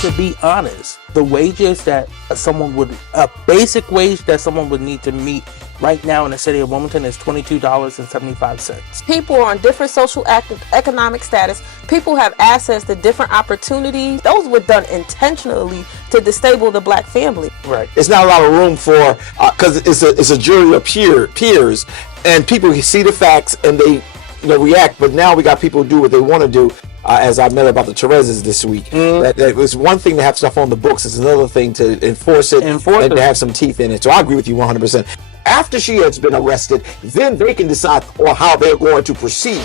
to be honest, the wages that a basic wage that someone would need to meet right now in the city of Wilmington is $22.75. People are on different social economic status. People have access to different opportunities. Those were done intentionally to destabilize the black family. Right. It's not a lot of room for, because it's a jury of peers, and people see the facts and they react. But now we got people who do what they want to do. As I met about the Terezes this week, that was one thing to have stuff on the books. It's another thing to enforce it and to have some teeth in it. So I agree with you 100%. After she has been arrested, then they can decide on how they're going to proceed.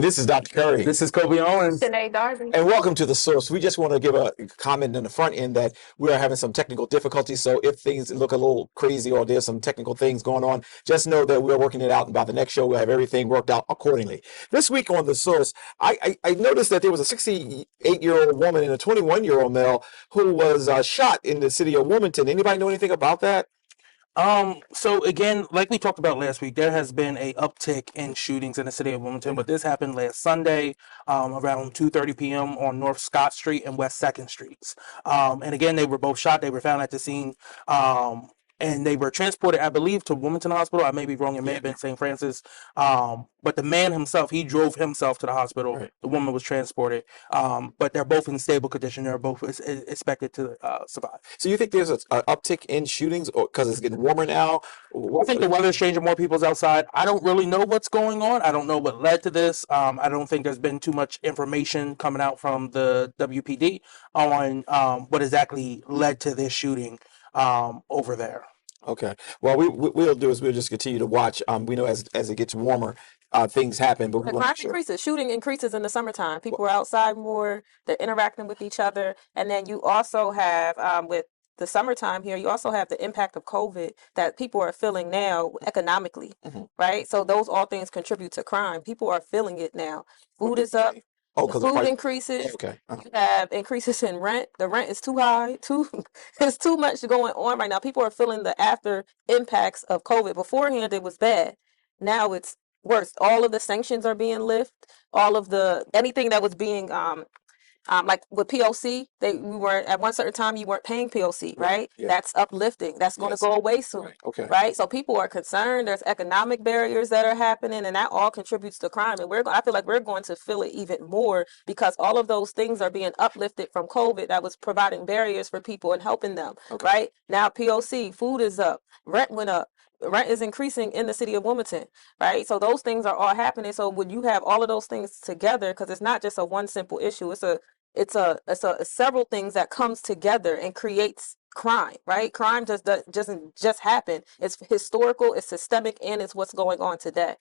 This is Dr. Curry. This is Kobe Owens. Sinead Darby. And welcome to The Source. We just want to give a comment in the front end that we are having some technical difficulties. So if things look a little crazy or there's some technical things going on, just know that we're working it out. And by the next show, we'll have everything worked out accordingly. This week on The Source, I noticed that there was a 68-year-old woman and a 21-year-old male who was shot in the city of Wilmington. Anybody know anything about that? So again, like we talked about last week, there has been a uptick in shootings in the city of Wilmington, but this happened last Sunday, around 2:30 p.m. on North Scott Street and West 2nd Streets. And again, they were both shot. They were found at the scene. And they were transported, I believe, to Wilmington Hospital. I may be wrong. It may have been St. Francis. But the man himself, he drove himself to the hospital. Right. The woman was transported. But they're both in stable condition. They're both expected to survive. So you think there's an uptick in shootings because it's getting warmer now? I think the weather's changing. More people's outside. I don't really know what's going on. I don't know what led to this. I don't think there's been too much information coming out from the WPD on what exactly led to this shooting over there. Okay. Well, we'll do is we'll just continue to watch. We know as it gets warmer, things happen. But crime increases, shooting increases in the summertime. People are outside more. They're interacting with each other, and then you also have with the summertime here, you also have the impact of COVID that people are feeling now economically, right? So those all things contribute to crime. People are feeling it now. Food is up. Oh, the food increases. Okay. You have increases in rent. The rent is too high. There's too much going on right now. People are feeling the after impacts of COVID. Beforehand, it was bad. Now it's worse. All of the sanctions are being lifted. All of anything that was being like with POC, we weren't at one certain time. You weren't paying POC, right? Yeah. That's uplifting. That's going to go away soon, right. Okay. Right? So people are concerned. There's economic barriers that are happening, and that all contributes to crime. And I feel like we're going to feel it even more because all of those things are being uplifted from COVID. That was providing barriers for people and helping them, right? Now POC, food is up, rent went up. Rent is increasing in the city of Wilmington, right? So those things are all happening. So when you have all of those things together, because it's not just a one simple issue, it's several things that comes together and creates crime, right? Crime doesn't just happen. It's historical, it's systemic, and it's what's going on today.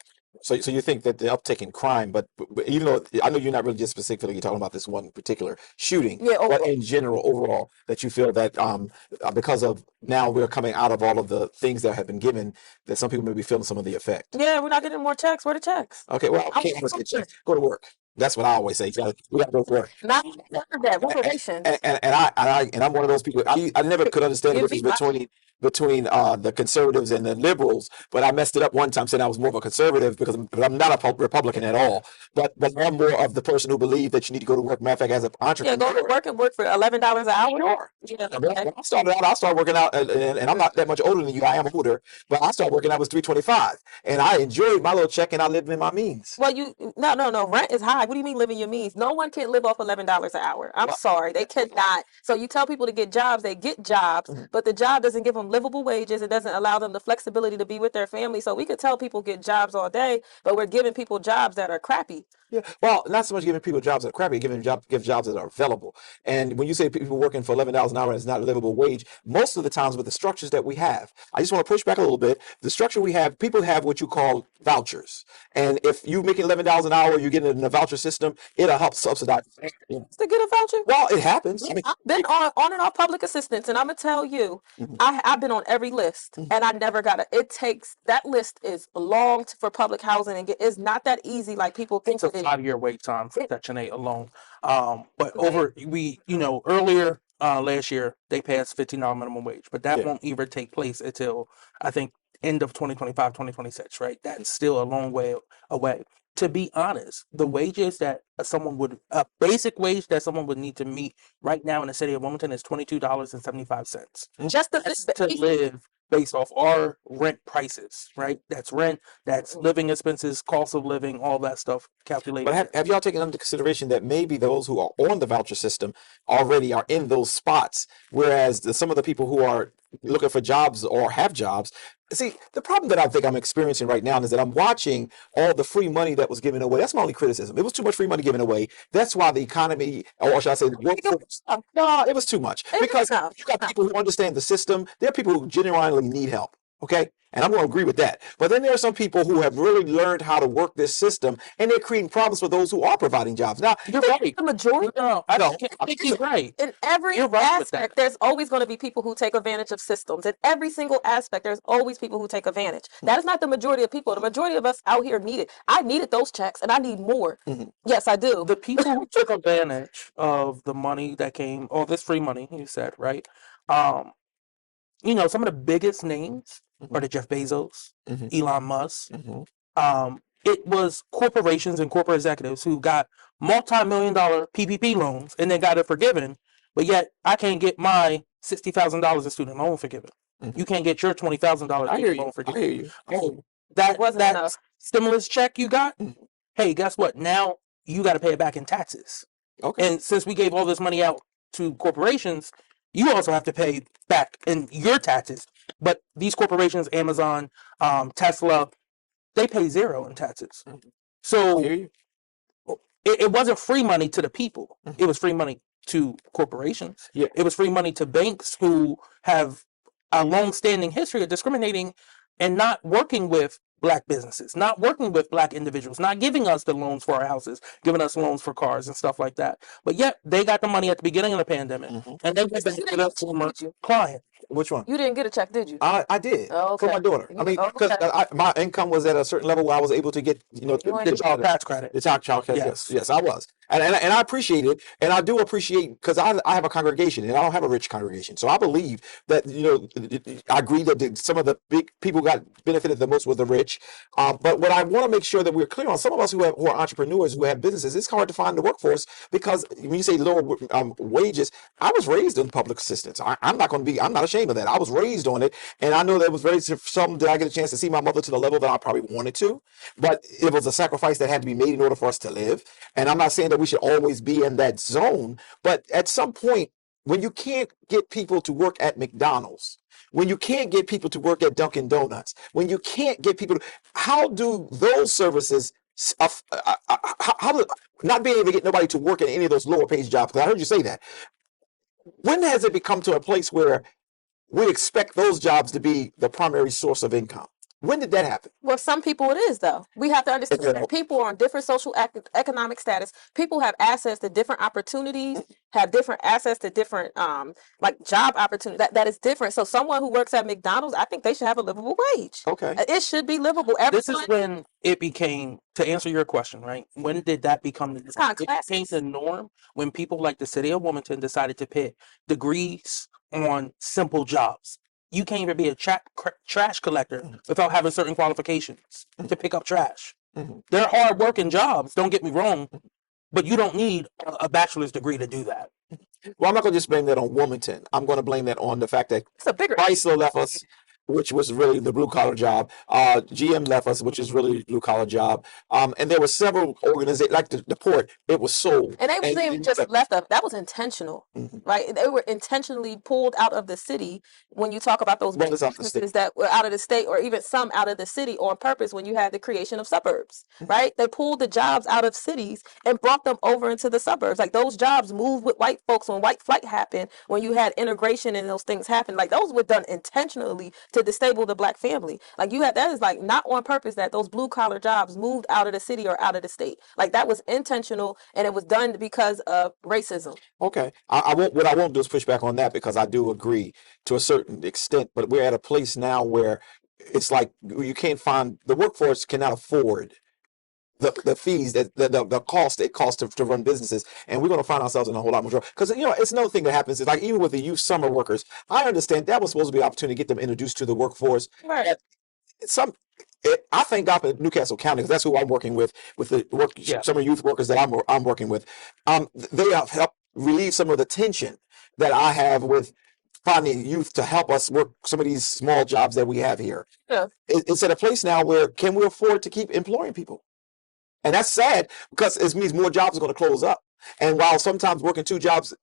So you think that the uptick in crime, but even though I know you're not really just specifically talking about this one particular shooting, but in general, overall, that you feel that because of now we're coming out of all of the things that have been given, that some people may be feeling some of the effect. Yeah, we're not getting more checks. Where are the checks? Okay, well, I can't always get checks. Go to work. That's what I always say. We got to go to work. Not that reparations. And I'm one of those people. I never could understand the difference between the conservatives and the liberals, but I messed it up one time saying I was more of a conservative because I'm not a Republican at all. But I'm more of the person who believes that you need to go to work. Matter of fact, as an entrepreneur, go to work and work for $11 an hour. Sure. Yeah. When I started out, I started working out, and I'm not that much older than you. I am older, but I started working. I was $3.25, and I enjoyed my little check, and I lived in my means. Well, no. Rent is high. What do you mean living your means? No one can live off $11 an hour. I'm sorry, they cannot. So you tell people to get jobs, they get jobs, but the job doesn't give them livable wages. It doesn't allow them the flexibility to be with their family. So we could tell people get jobs all day, but we're giving people jobs that are crappy. Yeah, well, not so much giving people jobs that are crappy, giving give jobs that are available. And when you say people working for $11 an hour and it's not a livable wage, most of the times with the structures that we have, I just want to push back a little bit. The structure we have, people have what you call vouchers, and if you making $11 an hour, you're getting it in a voucher system, it'll help subsidize. To get a voucher? Well, it happens. I mean, I've been on and off public assistance, and I'm gonna tell you, Mhm. I've been on every list, Mhm. and I never got it. It takes that list is long for public housing, and it's not that easy like people think It's a it is. 5-year wait time for It- Section 8 alone. But Right. earlier last year they passed $15 minimum wage, but that Yeah. won't even take place until I think end of 2025, 2026, right? That's still a long way away. To be honest, the wages that a basic wage that someone would need to meet right now in the city of Wilmington is $22.75. Just the That's to live based off our rent prices, right? That's rent, that's living expenses, cost of living, all that stuff calculated. But have y'all taken into consideration that maybe those who are on the voucher system already are in those spots, whereas some of the people who are looking for jobs or have jobs. See, the problem that I think I'm experiencing right now is that I'm watching all the free money that was given away. That's my only criticism. It was too much free money given away. That's why the economy, or should I say, the workforce. No, it was too much because No, you got people who understand the system. There are people who genuinely need help. Okay. And I'm going to agree with that. But then there are some people who have really learned how to work this system and they're creating problems for those who are providing jobs. Now, You're right. the majority. No, No, I think he's right. In every You're right with that. aspect, there's always going to be people who take advantage of systems. In every single aspect, there's always people who take advantage. That is not the majority of people. The majority of us out here need it. I needed those checks, and I need more. Mhm. Yes, I do. The people who took advantage of the money that came, or this free money, you said, right? Um, some of the biggest names are the Jeff Bezos, Mhm. Elon Musk. Mhm. It was corporations and corporate executives who got multi-million-dollar PPP loans and then got it forgiven, but yet I can't get my $60,000 in student loan forgiven. Mhm. You can't get your $20,000 I hear student you. loan I forgiven. hear you. Oh, that Wasn't that enough. stimulus check you got, Mhm. hey, guess what? Now you got to pay it back in taxes. Okay. And since we gave all this money out to corporations, you also have to pay back in your taxes. But these corporations, Amazon, Tesla, they pay zero in taxes. Mhm. I So hear you. it wasn't free money to the people. Mhm. It was free money to corporations. Yeah. It was free money to banks who have a long-standing history of discriminating and not working with black businesses, not working with black individuals, not giving us the loans for our houses, giving us loans for cars and stuff like that. But yet they got the money at the beginning of the pandemic, Mhm. and they went back to their former client. Which one? You didn't get a check, did you? I did Oh, for my okay. daughter. I mean, because Okay. my income was at a certain level where I was able to get, You ain't the get child Tax credit. the child care. Yes, Yes. yes, I was, and I appreciate it, and I do appreciate because I have a congregation and I don't have a rich congregation, so I believe that I agree that some of the big people got benefited the most were the rich, but what I want to make sure that we're clear on, some of us who are entrepreneurs who have businesses, it's hard to find the workforce because when you say lower wages, I was raised in public assistance. I'm not ashamed of that. I was raised on it, and I know that it was very seldom did I get a chance to see my mother to the level that I probably wanted to, but it was a sacrifice that had to be made in order for us to live. And I'm not saying that we should always be in that zone, but at some point, when you can't get people to work at McDonald's, when you can't get people to work at Dunkin' Donuts, when you can't get people, how do those services, how do not being able to get nobody to work in any of those lower paid jobs? Because I heard you say that. When has it become to a place where we expect those jobs to be the primary source of income? When did that happen? Well, some people it is though. We have to understand Yeah. that people are on different social economic status. People have access to different opportunities, have different access to different like job opportunities. That is different. So someone who works at McDonald's, I think they should have a livable wage. Okay. It should be livable. This is Everyone, when it became, to answer your question, right? When did that become the norm? kinda It became classist. the norm when people like the city of Wilmington decided to put degrees on simple jobs. You can't even be a trash collector without having certain qualifications to pick up trash. Mhm. They're hard working jobs, don't get me wrong, but you don't need a bachelor's degree to do that. Well, I'm not going to just blame that on Wilmington. I'm going to blame that on the fact that It's a bigger Chrysler left us. which was really the blue collar job. GM left us, which is really blue collar job. And there were several organizations like the port. It was sold, And they wasn't even just left up. That was intentional, right? They were intentionally pulled out of the city. When you talk about those Well, it's out the businesses that were out of the state, or even some out of the city on purpose, when you had the creation of suburbs, right? They pulled the jobs out of cities and brought them over into the suburbs. Like those jobs moved with white folks when white flight happened, when you had integration and those things happened. Like those were done intentionally to destabilize the black family. Like you had, that is like not on purpose that those blue collar jobs moved out of the city or out of the state. Like that was intentional, and it was done because of racism. Okay, I won't. What I won't do is push back on that because I do agree to a certain extent. But we're at a place now where it's like you can't find the workforce cannot afford the fees that the cost it costs to run businesses, and we're going to find ourselves in a whole lot more trouble. Because it's another thing that happens is like even with the youth summer workers, I understand that was supposed to be an opportunity to get them introduced to the workforce. Right. Some I thank God for Newcastle County because that's who I'm working with the work summer youth workers that I'm working with. They have helped relieve some of the tension that I have with finding youth to help us work some of these small jobs that we have here. Yeah. It's at a place now where can we afford to keep employing people? And that's sad because it means more jobs are going to close up. And while sometimes working two jobs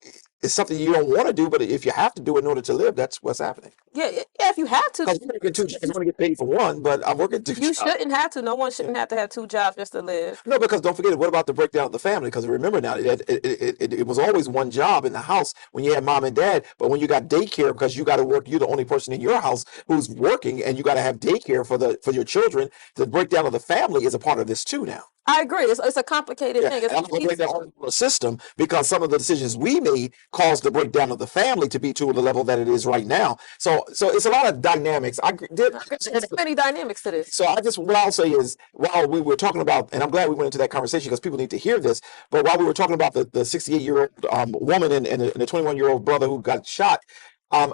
is something you don't want to do, but if you have to do it in order to live, that's what's happening. Yeah, if you have to. Because working two jobs, I'm going to get paid for one, but I'm working two You jobs. shouldn't have to. No one shouldn't have to have two jobs just to live. No, because don't forget, what about the breakdown of the family? Because remember now, it was always one job in the house when you had mom and dad, but when you got daycare, because you got to work, you're the only person in your house who's working, and you got to have daycare for your children. The breakdown of the family is a part of this too now. I agree. It's a complicated thing. I'm going to break that whole system because some of the decisions we made caused the breakdown of the family to be to the level that it is right now. So it's a lot of dynamics. There's many dynamics to this. So what I'll say is, while we were talking about, and I'm glad we went into that conversation because people need to hear this, but while we were talking about the 68-year-old woman and the 21-year-old brother who got shot,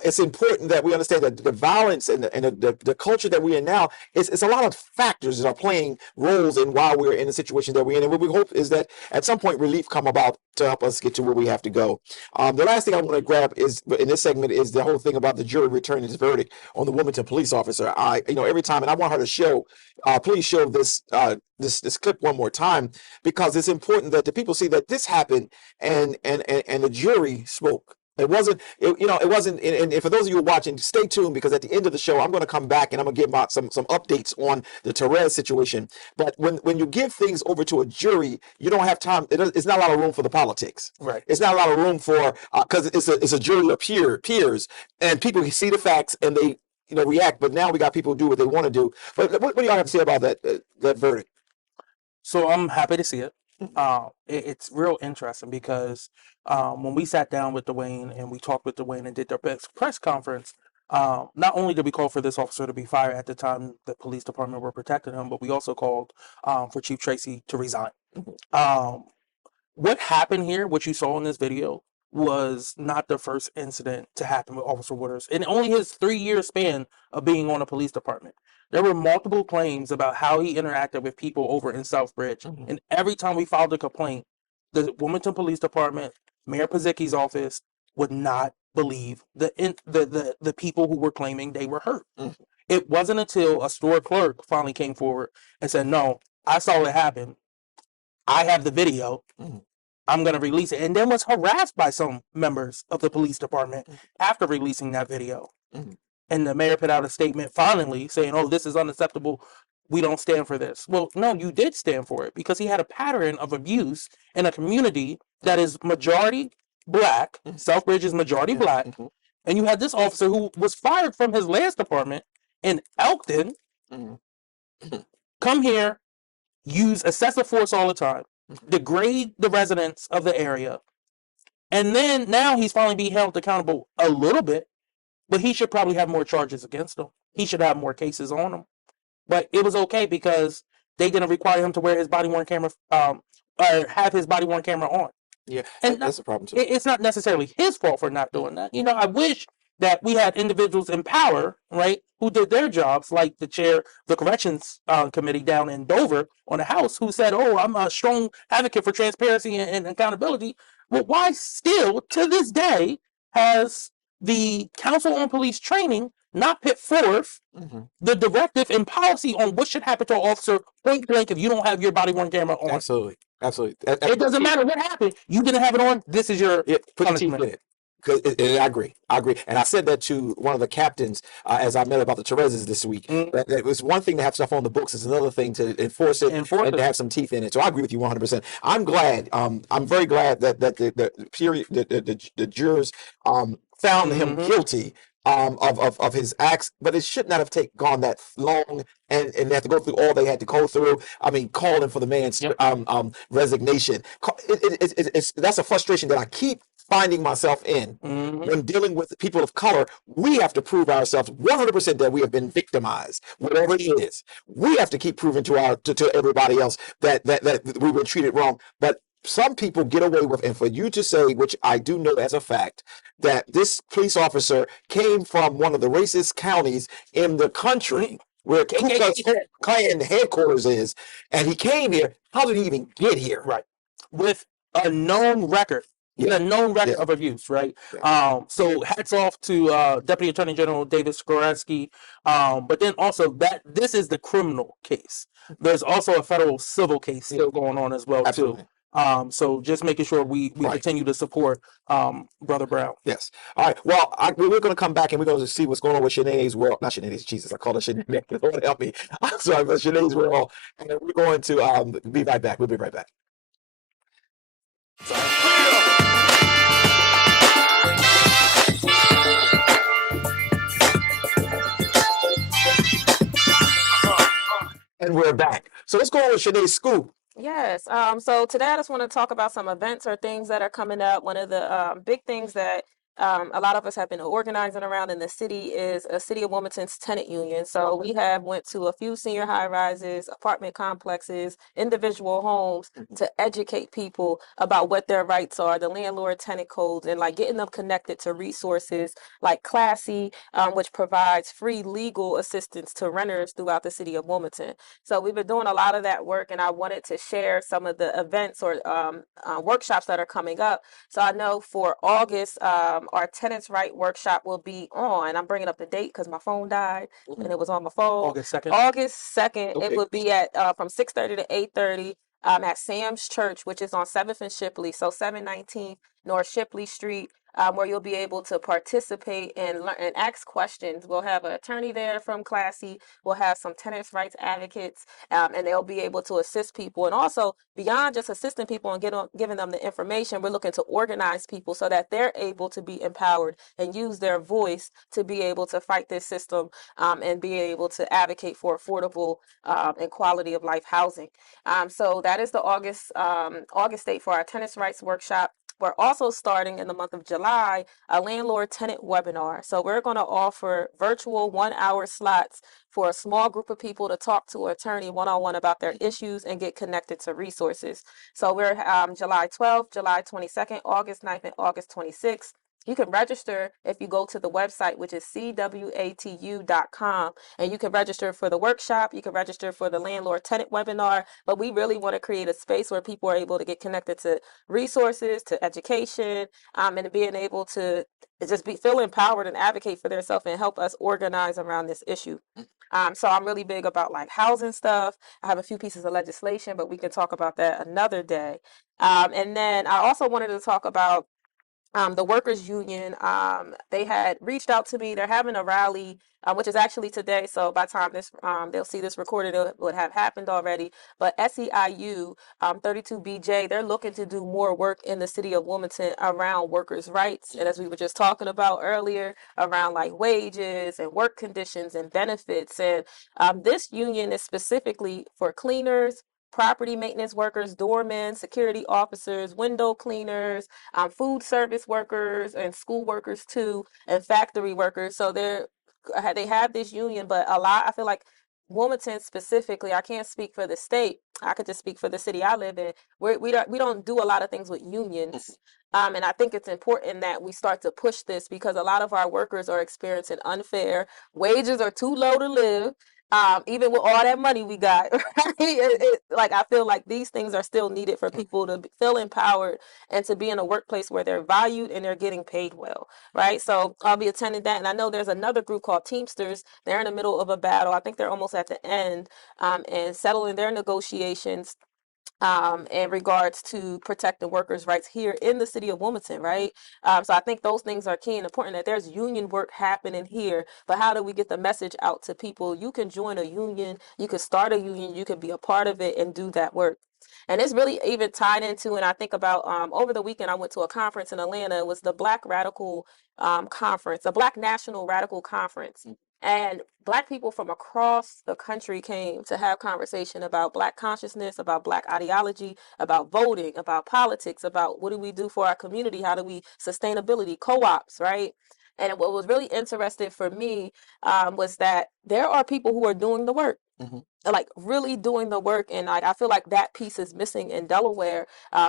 it's important that we understand that the violence and the culture that we're in now it's a lot of factors that are playing roles in why we're in the situation that we're in. And what we hope is that at some point relief come about to help us get to where we have to go. The last thing I want to grab is in this segment is the whole thing about the jury returning its verdict on the Wilmington police officer. Every time, and I want her to show, please show this clip one more time because it's important that the people see that this happened and the jury spoke. It wasn't, and for those of you who are watching, stay tuned because at the end of the show, I'm going to come back and I'm going to give out some updates on the Terez situation. But when you give things over to a jury, you don't have time. It's not a lot of room for the politics. Right. It's not a lot of room for, because it's a jury of peers, and people see the facts and they, react. But now we got people do what they want to do. But what do y'all have to say about that verdict? So I'm happy to see it. It's real interesting because when we sat down with Dwayne and we talked with Dwayne and did their press conference, not only did we call for this officer to be fired at the time the police department were protecting him, but we also called for Chief Tracy to resign. What happened here, what you saw in this video, was not the first incident to happen with Officer Waters in only his 3-year span of being on a police department. There were multiple claims about how he interacted with people over in Southbridge. And every time we filed a complaint, the Wilmington Police Department, Mayor Pazicki's office would not believe the people who were claiming they were hurt. It wasn't until a store clerk finally came forward and said, no, I saw it happen. I have the video. I'm going to release it. And then was harassed by some members of the police department after releasing that video. And the mayor put out a statement finally saying, oh, this is unacceptable. We don't stand for this. Well, no, you did stand for it because he had a pattern of abuse in a community that is majority black. Southbridge is majority black. And you had this officer who was fired from his last department in Elkton come here, use excessive force all the time, degrade the residents of the area. And then now he's finally being held accountable a little bit. But he should probably have more charges against him. He should have more cases on him. But it was okay because they didn't require him to wear his body-worn camera, or have his body-worn camera on. Yeah, and that's a problem too. It's not necessarily his fault for not doing that. I wish that we had individuals in power, right, who did their jobs, like the chair of the corrections committee down in Dover on the House, who said, oh, I'm a strong advocate for transparency and accountability. Well, why still, to this day, has the Council on Police Training not put forth Mhm. the directive and policy on what should happen to an officer point blank if you don't have your body worn camera on. Absolutely, absolutely. It doesn't matter what happened. You didn't have it on. This is your Yeah, put your teeth punishment. in it. I agree. I agree. And I said that to one of the captains as I met about the Terezes this week. That it was one thing to have stuff on the books. It's another thing to enforce it Enforce and to it. have some teeth in it. So I agree with you 100%. I'm glad. I'm very glad that the period the jurors found him Mhm. guilty of his acts, but it should not have gone that long and they have to go through all they had to go through. I mean, calling for the man's Yep. resignation. That's a frustration that I keep finding myself in Mhm. when dealing with people of color. We have to prove ourselves 100% that we have been victimized, whatever it is. We have to keep proving to everybody else that we were treated wrong. But some people get away with, and for you to say, which I do know as a fact, that this police officer came from one of the racist counties in the country where Ku Klux Klan headquarters is, and he came here. How did he even get here? Right. With a known record. Yeah. A known record Yeah. of abuse, right? Yeah. So hats off to Deputy Attorney General David Skoreski. But then also that this is the criminal case. There's also a federal civil case still going on as well Absolutely. too. So just making sure we Right. continue to support Brother Brown. Yes. All right. Well, we're going to come back and we're going to see what's going on with Shanae's world. Not Shanae's. Jesus, I call her Shanae. Lord help me. I'm sorry, but Shanae's world. And then we're going to be right back. We'll be right back. And we're back. So let's go on with Shanae's scoop. Yes. So today I just want to talk about some events or things that are coming up. One of the big things that a lot of us have been organizing around in the city is a City of Wilmington's tenant union. So we have went to a few senior high rises, apartment complexes, individual homes to educate people about what their rights are, the landlord tenant codes, and like getting them connected to resources like Classy, which provides free legal assistance to renters throughout the City of Wilmington. So we've been doing a lot of that work, and I wanted to share some of the events or workshops that are coming up. So I know for August, our tenants' right workshop will be on. I'm bringing up the date because my phone died and it was on my phone. August 2nd. August 2nd, Okay. it will be at from 6:30 to 8:30 at Sam's Church, which is on 7th and Shipley, so 719 North Shipley Street. Where you'll be able to participate and learn and ask questions. We'll have an attorney there from Classy. We'll have some tenants' rights advocates, and they'll be able to assist people. And also, beyond just assisting people and giving them the information, we're looking to organize people so that they're able to be empowered and use their voice to be able to fight this system and be able to advocate for affordable and quality of life housing. So that is the August date for our tenants' rights workshop. We're also starting in the month of July a landlord tenant webinar. So we're going to offer virtual 1 hour slots for a small group of people to talk to an attorney one-on-one about their issues and get connected to resources. So we're July 12th, July 22nd, August 9th, and August 26th. You can register if you go to the website, which is cwatu.com, and you can register for the workshop. You can register for the landlord tenant webinar, but we really want to create a space where people are able to get connected to resources, to education, and being able to just feel empowered and advocate for themselves and help us organize around this issue. So I'm really big about like housing stuff. I have a few pieces of legislation, but we can talk about that another day. And then I also wanted to talk about the workers union. They had reached out to me. They're having a rally, which is actually today. So by the time this they'll see this recorded, it would have happened already. But SEIU 32BJ, they're looking to do more work in the city of Wilmington around workers' rights, and as we were just talking about earlier, around like wages and work conditions and benefits. And this union is specifically for cleaners, property maintenance workers, doormen, security officers, window cleaners, food service workers, and school workers too, and factory workers. So they have this union, but a lot, I feel like Wilmington specifically, I can't speak for the state. I could just speak for the city I live in. We don't do a lot of things with unions. And I think it's important that we start to push this because a lot of our workers are experiencing unfair wages are too low to live. even with all that money we got, right? Like I feel like these things are still needed for people to feel empowered and to be in a workplace where they're valued and they're getting paid well, right? So I'll be attending that, and I know there's another group called Teamsters. They're in the middle of a battle. I think they're almost at the end, and settling their negotiations in regards to protecting workers' rights here in the city of Wilmington, right? So I think those things are key and important that there's union work happening here, but how do we get the message out to people? You can join a union, you can start a union, you can be a part of it and do that work. And it's really even tied into, and I think about over the weekend, I went to a conference in Atlanta. It was the Black Radical Conference, a Black National Radical Conference. And Black people from across the country came to have conversation about Black consciousness, about Black ideology, about voting, about politics, about what do we do for our community, how do we sustainability, co-ops, right? And what was really interesting for me was that there are people who are doing the work, like really doing the work, and like I feel like that piece is missing in Delaware.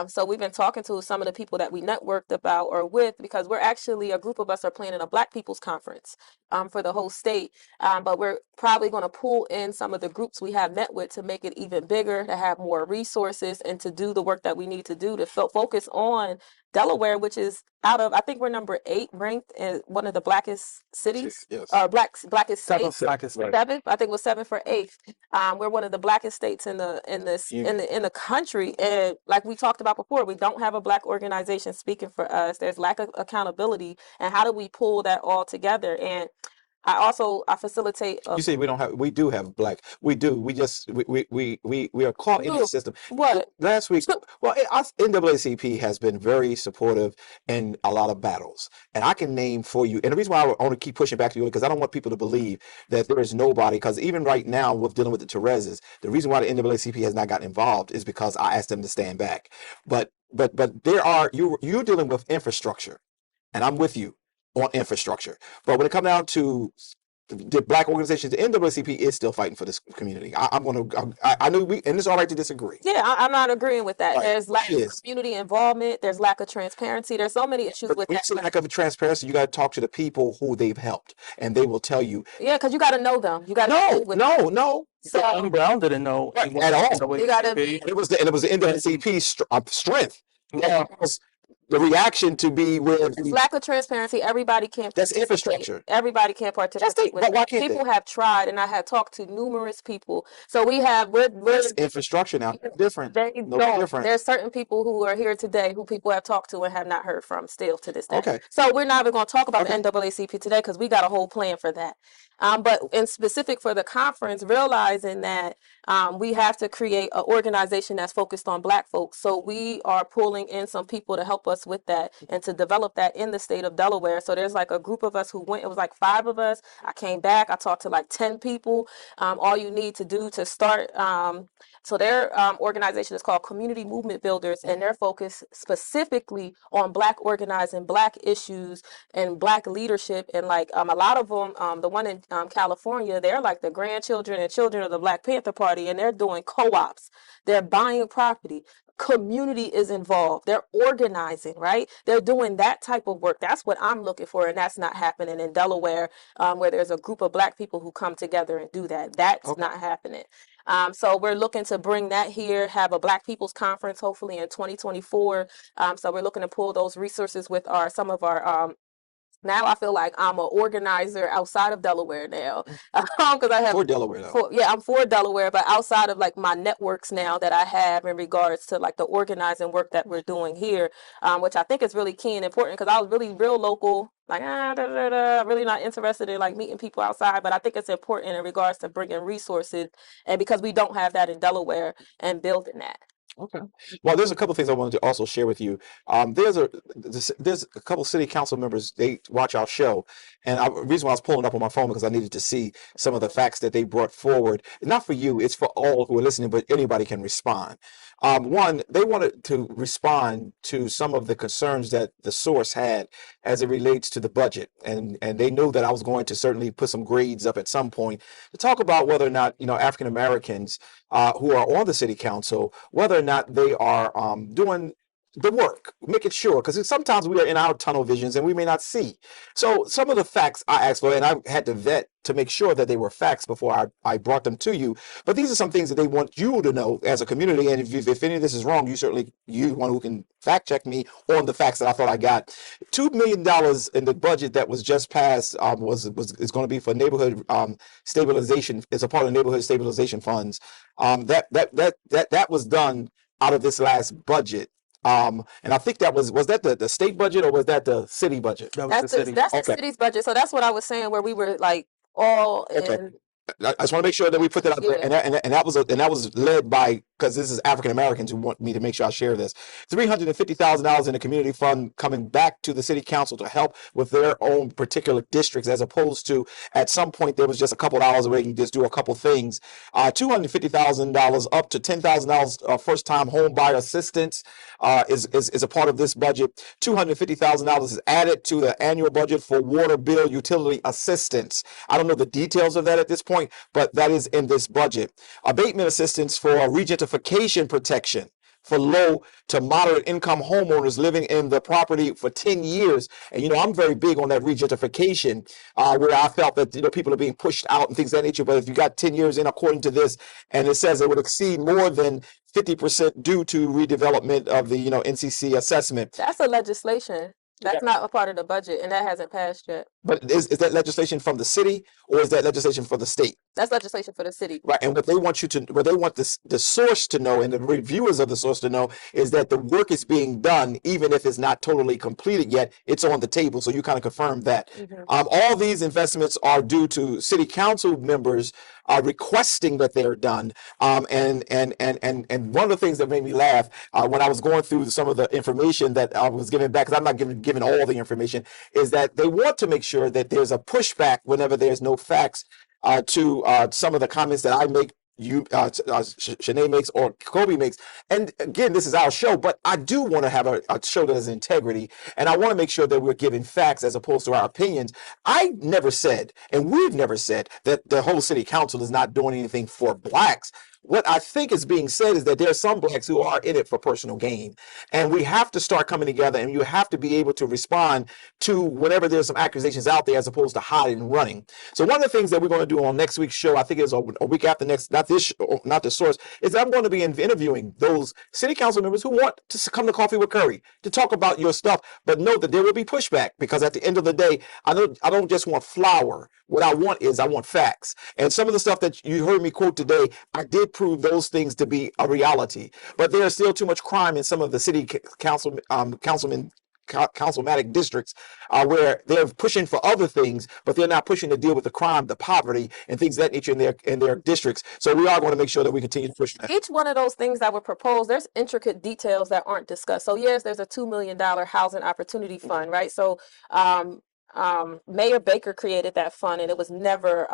So we've been talking to some of the people that we networked about or with, because we're actually, a group of us are planning a Black People's Conference for the whole state, but we're probably going to pull in some of the groups we have met with to make it even bigger, to have more resources, and to do the work that we need to do to focus on Delaware, which is out of, I think we're number 8 ranked as one of the blackest cities, Yes. or blackest Seventh states. blackest state. 7th, I think it was 7th or 8th. We're one of the blackest states in the country, and like we talked about before, we don't have a Black organization speaking for us. There's lack of accountability, and how do we pull that all together? And I facilitate. You say we don't have, we do have Black. We do. We just, we are caught in the Ooh, system. what? Last week, well, NAACP has been very supportive in a lot of battles. And I can name for you, and the reason why I want to keep pushing back to you, because I don't want people to believe that there is nobody, because even right now with dealing with the Terezes, the reason why the NAACP has not gotten involved is because I asked them to stand back. But there are, you're dealing with infrastructure, and I'm with you on infrastructure. But when it comes down to the Black organizations, the NAACP is still fighting for this community. I know and it's all right to disagree. Yeah, I'm not agreeing with that. Right. There's lack It of is. community involvement. There's lack of transparency. There's so many issues But with when that. you lack of transparency, you got to talk to the people who they've helped, and they will tell you. Yeah, because you got to know them. You got to No. So John Brown didn't know Right, he at all. wasn't You gotta- NAACP. And it was the NAACP strength. Yeah. Because the reaction to be with It's lack of transparency. Everybody can't. That's participate. infrastructure. Everybody can't participate. With but why that. can't People have tried, and I have talked to numerous people. So we're That's infrastructure now. Different. They No don't. different. There's certain people who are here today who people have talked to and have not heard from still to this day. Okay. So we're not even going to talk about Okay. the NAACP today because we got a whole plan for that. But in specific for the conference, realizing that we have to create an organization that's focused on Black folks. So we are pulling in some people to help us with that and to develop that in the state of Delaware. So there's like a group of us who went, it was like 5 of us. I came back, I talked to like 10 people. All you need to do to start, so their organization is called Community Movement Builders, and they're focused specifically on Black organizing, Black issues, and Black leadership. And like a lot of them, the one in California, they're like the grandchildren and children of the Black Panther Party, and they're doing co-ops. They're buying property. Community is involved. They're organizing, right? They're doing that type of work. That's what I'm looking for, and that's not happening in Delaware, where there's a group of Black people who come together and do that. That's not happening. So we're looking to bring that here, have a Black People's Conference, hopefully in 2024. So we're looking to pull those resources with some of our now I feel like I'm an organizer outside of Delaware now, because I have For Delaware, though. I'm for Delaware, but outside of like my networks now that I have in regards to like the organizing work that we're doing here, which I think is really key and important, because I was really real local, like really not interested in like meeting people outside, but I think it's important in regards to bringing resources, and because we don't have that in Delaware, and building that. Okay. Well, there's a couple things I wanted to also share with you. There's a couple city council members, they watch our show, and the reason why I was pulling it up on my phone because I needed to see some of the facts that they brought forward. Not for you, it's for all who are listening, but anybody can respond. One, they wanted to respond to some of the concerns that the source had as it relates to the budget, and they knew that I was going to certainly put some grades up at some point to talk about whether or not, African Americans who are on the city council, whether or not they are doing the work, make it sure, because sometimes we are in our tunnel visions and we may not see. So some of the facts I asked for, and I had to vet to make sure that they were facts before I brought them to you. But these are some things that they want you to know as a community. And if any of this is wrong, you one who can fact check me on the facts that I thought I got. $2 million in the budget that was just passed is going to be for neighborhood stabilization. It's a part of the neighborhood stabilization funds. That was done out of this last budget. And I think was that the state budget or was that the city budget? That was the city. That's the Okay. city's budget. So that's what I was saying, where we were like all Okay. in. I just want to make sure that we put that out there, Yeah. and that was led by, because this is African Americans who want me to make sure I share this. $350,000 in the community fund coming back to the city council to help with their own particular districts, as opposed to at some point there was just a couple dollars where you can just do a couple things. $250,000 up to $10,000 first time home buyer assistance is a part of this budget. $250,000 is added to the annual budget for water bill utility assistance. I don't know the details of that at this point, but that is in this budget. Abatement assistance for regentification protection for low to moderate income homeowners living in the property for 10 years. And, I'm very big on that regentification, where I felt that, people are being pushed out and things of that nature. But if you got 10 years in, according to this, and it says it would exceed more than 50% due to redevelopment of the, NCC assessment. That's a legislation. That's not a part of the budget, and that hasn't passed yet. But is that legislation from the city or is that legislation for the state? That's legislation for the city. Right, and what they want the source to know and the reviewers of the source to know is that the work is being done, even if it's not totally completed yet. It's on the table, so you kind of confirm that. All these investments are due to city council members requesting that they're done. And one of the things that made me laugh when I was going through some of the information that I was giving back, because I'm not giving all the information, is that they want to make sure that there's a pushback whenever there's no facts to some of the comments that I make, Shanae makes, or Kobe makes. And again, this is our show, but I do want to have a show that has integrity, and I want to make sure that we're giving facts as opposed to our opinions. I never said, and we've never said, that the whole city council is not doing anything for blacks. What I think is being said is that there are some blacks who are in it for personal gain. And we have to start coming together, and you have to be able to respond to whenever there's some accusations out there as opposed to hiding and running. So one of the things that we're going to do on next week's show, I think it's a week after next, not the source, is that I'm going to be interviewing those city council members who want to come to Coffee with Curry to talk about your stuff, but know that there will be pushback, because at the end of the day, I don't just want flour. What I want facts. And some of the stuff that you heard me quote today, I did prove those things to be a reality. But there is still too much crime in some of the city councilmatic districts where they're pushing for other things, but they're not pushing to deal with the crime, the poverty, and things of that nature in their districts. So we are going to make sure that we continue to push that. Each one of those things that were proposed, there's intricate details that aren't discussed. So yes, there's a $2 million housing opportunity fund, right? So Mayor Baker created that fund, and it was never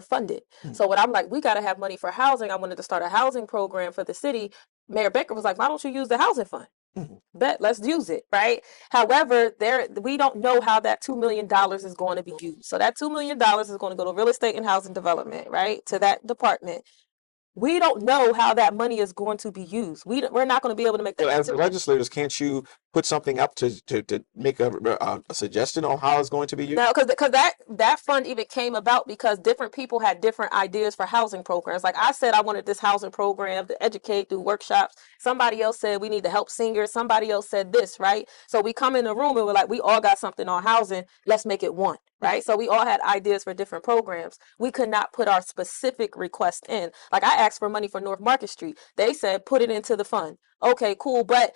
funded. So what I'm like, we got to have money for housing. I wanted to start a housing program for the city. Mayor Baker was like, why don't you use the housing fund? Bet, let's use it, right? However, we don't know how that $2 million is going to be used. So that $2 million is going to go to real estate and housing development, right? To that department. We don't know how that money is going to be used. We're not going to be able to make that. As the legislators, can't you put something up to make a suggestion on how it's going to be used? No, because that fund even came about because different people had different ideas for housing programs. Like I said, I wanted this housing program to educate, do workshops. Somebody else said we need to help seniors. Somebody else said this, right? So we come in the room and we're like, we all got something on housing. Let's make it one. Right. So we all had ideas for different programs. We could not put our specific request in. Like I asked for money for North Market Street. They said, put it into the fund. Okay, cool. But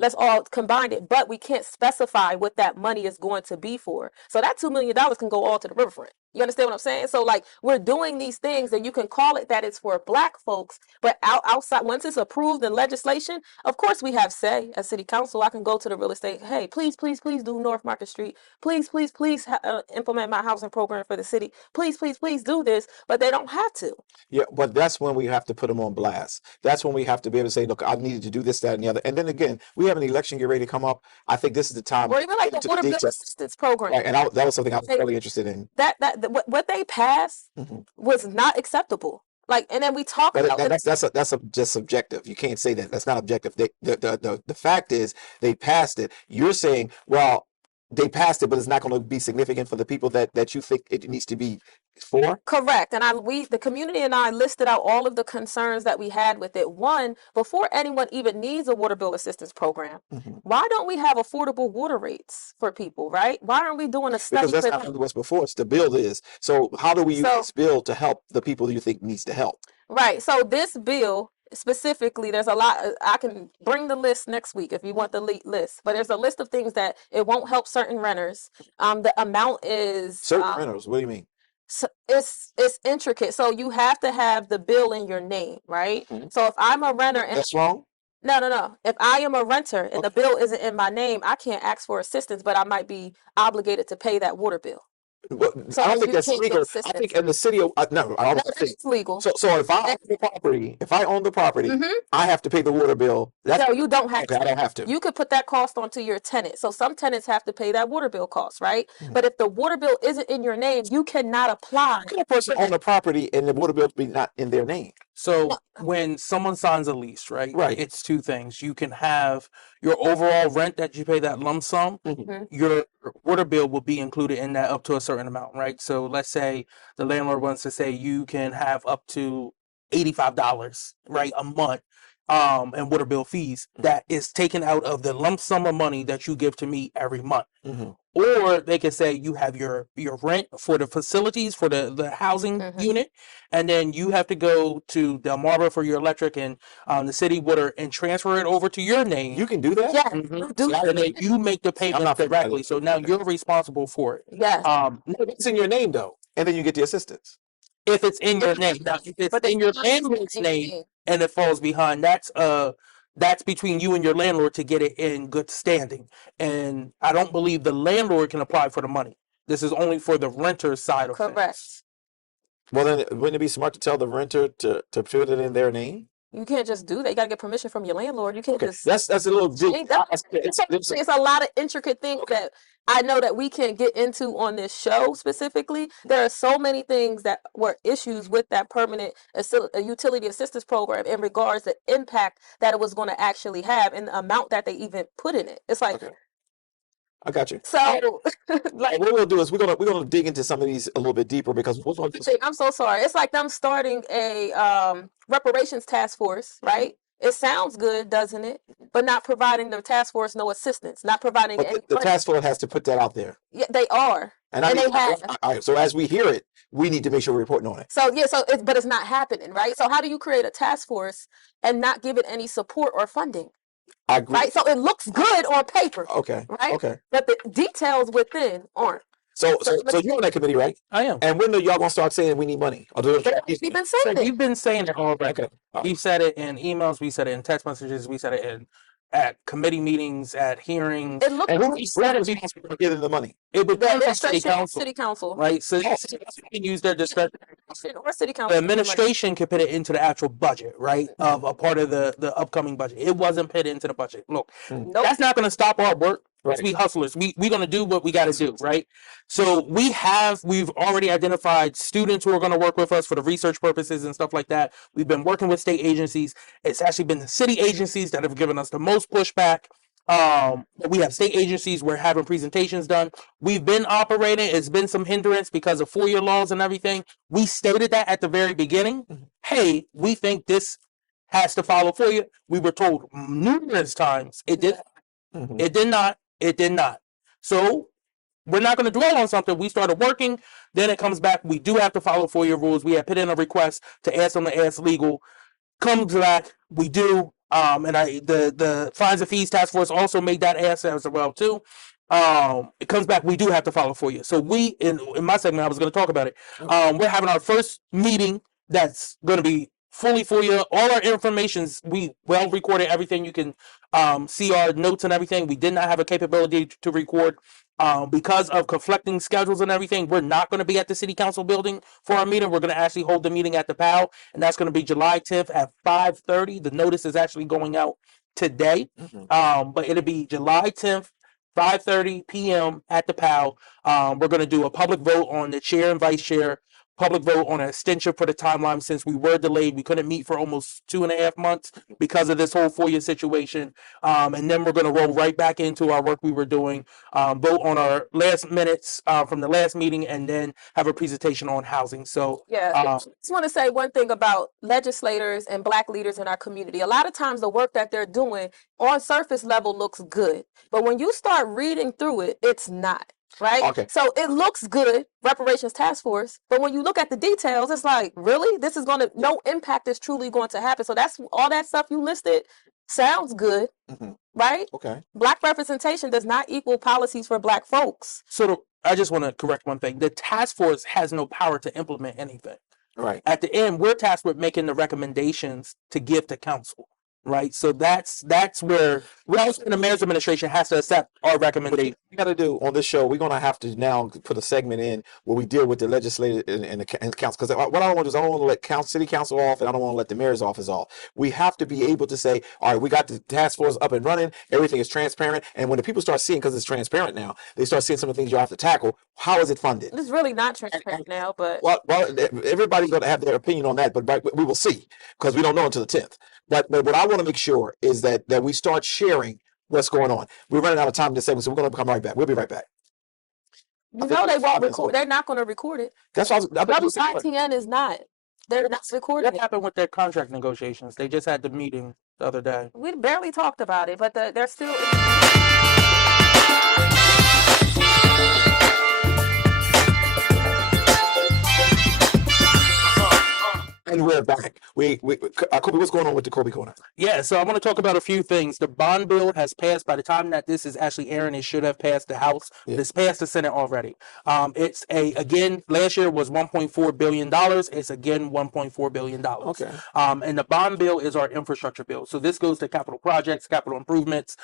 let's all combine it. But we can't specify what that money is going to be for. So that $2 million can go all to the riverfront. You understand what I'm saying? So like we're doing these things and you can call it that it's for black folks, but outside, once it's approved in legislation, of course we have say as city council. I can go to the real estate. Hey, please do North Market Street. Please implement my housing program for the city. Please do this, but they don't have to. Yeah, but that's when we have to put them on blast. That's when we have to be able to say, look, I needed to do this, that, and the other. And then again, we have an election get ready to come up. I think this is the time. Or even like the water bill assistance program. Right, and that was something I was really interested in. What they passed was not acceptable. Like, and then we talk But about that's just subjective. You can't say that. That's not objective. The fact is they passed it. You're saying, well, they passed it, but it's not going to be significant for the people that you think it needs to be for. correct. And the community and I listed out all of the concerns that we had with it. One, before anyone even needs a water bill assistance program, Mhm. why don't we have affordable water rates for people, right? Why aren't we doing a study Because that's for not them? what's before us. The bill is. So how do we use So, this bill to help the people you think needs to help? right. So this bill specifically, there's a lot. I can bring the list next week if you want the list. But there's a list of things that it won't help certain renters. The amount is Certain renters. What do you mean? so it's intricate. So you have to have the bill in your name, right? Mhm. So if I'm a renter and That's wrong. no. If I am a renter and the Okay. bill isn't in my name, I can't ask for assistance, but I might be obligated to pay that water bill. Well, So I don't think you that's can't get legal. I assistance. think in the city of no, I No, don't think. that's legal. So if I own the property, Hmm. I have to pay the water bill. That's No, you don't have okay. I to. don't have to. You could put that cost onto your tenant. So some tenants have to pay that water bill cost, right? Mhm. But if the water bill isn't in your name, you cannot apply. How can a person own the property and the water bill be not in their name? So No. when someone signs a lease, right? Right. It's two things. You can have your overall rent that you pay, that lump sum. Mhm. Your water bill will be included in that up to a certain amount, right? So let's say the landlord wants to say you can have up to $85, right, a month, and water bill fees. That is taken out of the lump sum of money that you give to me every month. Mhm. Or they can say you have your rent for the facilities for the housing Mhm. unit, and then you have to go to Delmarva for your electric and the city water and transfer it over to your name. You can do that. Yes, Mhm. you do. See, I And then you make the See, I'm payment not familiar directly. with So it. now Okay. you're responsible for it. Yes. No, it's in your name though, and then you get the assistance. If it's in your name. Now, if it's But the in your funds is not landlord's in your name name. and it falls behind, that's between you and your landlord to get it in good standing. And I don't believe the landlord can apply for the money. This is only for the renter side of Correct. things. Well, then wouldn't it be smart to tell the renter to put it in their name? You can't just do that. You got to get permission from your landlord. You can't Okay, just that's a little deep. change that. It's a lot of intricate things that I know that we can't get into on this show specifically. There are so many things that were issues with that permanent utility assistance program in regards to impact that it was going to actually have and the amount that they even put in it. It's like, Okay, I got you. so Like what we'll do is we're gonna dig into some of these a little bit deeper because we're going to I'm so sorry. It's like them starting a reparations task force, right? It sounds good, doesn't it? But not providing the task force no assistance, not providing but any the money. task force has to put that out there. Yeah, they are, And and they have. all right, so as we hear it, we need to make sure we're reporting on it. So yeah, but it's not happening, right? So how do you create a task force and not give it any support or funding, I agree. right? So it looks good on paper, Okay. right? Okay. But the details within aren't. So So you're on that committee, right? I am. And when are y'all gonna start saying we need money? Or do We've been So saying it. we've been saying it already. Okay. All right. We've said it in emails, we said it in text messages, we said it at committee meetings, at hearings. It looks And who We said it, to get the money? it would the come from city administration, council, city council, right? So they can use their discretion. or city The council. administration could put it into the actual budget, right? Of a part of the upcoming budget. It wasn't put into the budget. Look, Nope. that's not going to stop our work. Right. We hustlers. We're going to do what we got to do, right? So we've already identified students who are going to work with us for the research purposes and stuff like that. We've been working with state agencies. It's actually been the city agencies that have given us the most pushback. We have state agencies. We're having presentations done. We've been operating. It's been some hindrance because of FOIA laws and everything. We stated that at the very beginning. Hey, we think this has to follow FOIA. We were told numerous times it did. Mhm. It did not. It did not. So we're not going to dwell on something. We started working. Then it comes back. We do have to follow FOIA rules. We have put in a request to ask them to ask legal. Comes back. We do. And the fines and fees task force also made that ask as well too. It comes back. We do have to follow FOIA. So we in my segment, I was going to talk about it. We're having our first meeting that's going to be fully FOIA. All our information's we well recorded. Everything you can see our notes and everything. We did not have a capability to record because of conflicting schedules and everything. We're not going to be at the city council building for our meeting. We're going to actually hold the meeting at the POW, and that's going to be July 10th at 5:30. The notice is actually going out today, Mhm. but it'll be July 10th. 5:30 p.m. at the POW. We're going to do a public vote on the chair and vice chair. public vote on an extension for the timeline since we were delayed. We couldn't meet for almost 2.5 months because of this whole FOIA situation. And then we're going to roll right back into our work we were doing, vote on our last minutes from the last meeting, and then have a presentation on housing. So Yeah, I just want to say one thing about legislators and Black leaders in our community. A lot of times the work that they're doing on surface level looks good, but when you start reading through it, it's not. Right? Okay. So it looks good, reparations task force, but when you look at the details, it's like, really? This is going to, no impact is truly going to happen. So that's all that stuff you listed sounds good, right? Okay. Black representation does not equal policies for Black folks. So I just want to correct one thing. The task force has no power to implement anything. Right. At the end, we're tasked with making the recommendations to give to council. Right. So that's where the mayor's administration has to accept our recommendation. We got to do on this show. We're going to have to now put a segment in where we deal with the legislative and the council. Because what I don't want to do is I don't want to let city council off, and I don't want to let the mayor's office off. We have to be able to say, all right, we got the task force up and running. Everything is transparent. And when the people start seeing, because it's transparent now, they start seeing some of the things you have to tackle. How is it funded? It's really not transparent now, but Well, everybody's going to have their opinion on that, but we will see because we don't know until the 10th. But what I want to make sure is that we start sharing what's going on. We're running out of time in this segment, so we're going to come right back. We'll be right back. you know they won't record. They're not going to record it. That's what I was WITN is not. They're not recording What it. happened with their contract negotiations? They just had the meeting the other day. We barely talked about it, but they're still. And we're back. Kobe, what's going on with the Kobe Corner? Yeah, so I want to talk about a few things. The bond bill has passed. By the time that this is actually airing, it should have passed the House. Yeah. It's passed the Senate already. It's again, last year was $1.4 billion. It's again $1.4 billion. Okay. And the bond bill is our infrastructure bill. So this goes to capital projects, capital improvements,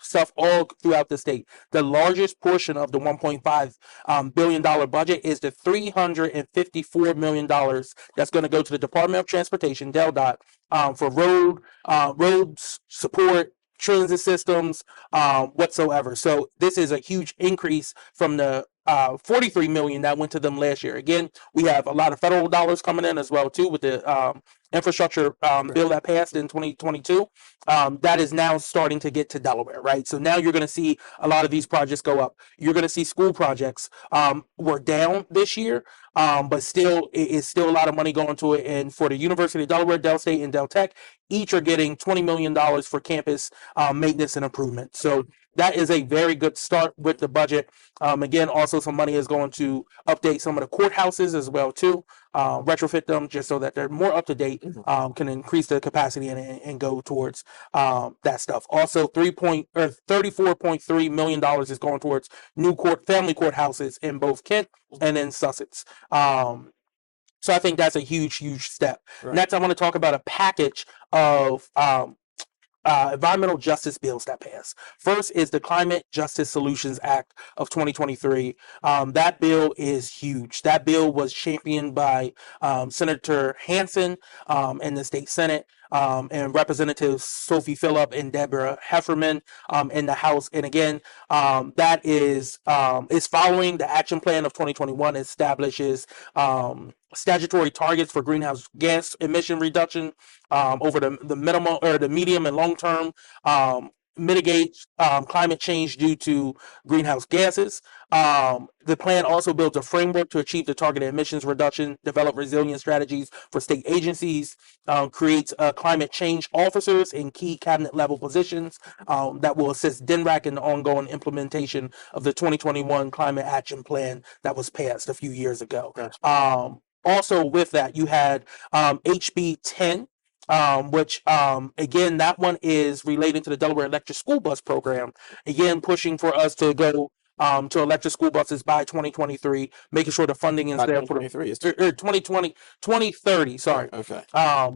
stuff all throughout the state. The largest portion of the $1.5 billion budget is the $354 million that's going to go to the Department of Transportation, DelDOT, for roads support, transit systems, whatsoever. So this is a huge increase from the $43 million that went to them last year. Again, we have a lot of federal dollars coming in as well too with the infrastructure bill that passed in 2022. That is now starting to get to Delaware, right? So now you're going to see a lot of these projects go up. You're going to see school projects were down this year, but still, it is still a lot of money going to it. And for the University of Delaware, Del State, and Del Tech, each are getting $20 million for campus maintenance and improvement. So that is a very good start with the budget. Again, also some money is going to update some of the courthouses as well too, retrofit them just so that they're more up to date, can increase the capacity and go towards that stuff. Also, $34.3 million is going towards new family courthouses in both Kent and in Sussex. So I think that's a huge step. Right. Next, I want to talk about a package of environmental justice bills that pass. First is the Climate Justice Solutions Act of 2023. That bill is huge. That bill was championed by Senator Hansen in the state Senate, and Representatives Sophie Phillip and Deborah Heffernan in the House. And again, that is following the action plan of 2021. It establishes statutory targets for greenhouse gas emission reduction over the minimum or the medium and long term, mitigate climate change due to greenhouse gases. The plan also builds a framework to achieve the targeted emissions reduction, develop resilient strategies for state agencies, creates climate change officers in key cabinet level positions that will assist DNRAC in the ongoing implementation of the 2021 Climate Action Plan that was passed a few years ago. Gotcha. Also with that, you had HB 10, which again, that one is related to the Delaware Electric School Bus Program. Again, pushing for us to go to electric school buses by 2023, making sure the funding is there for 2023 is 2030. Sorry. Okay.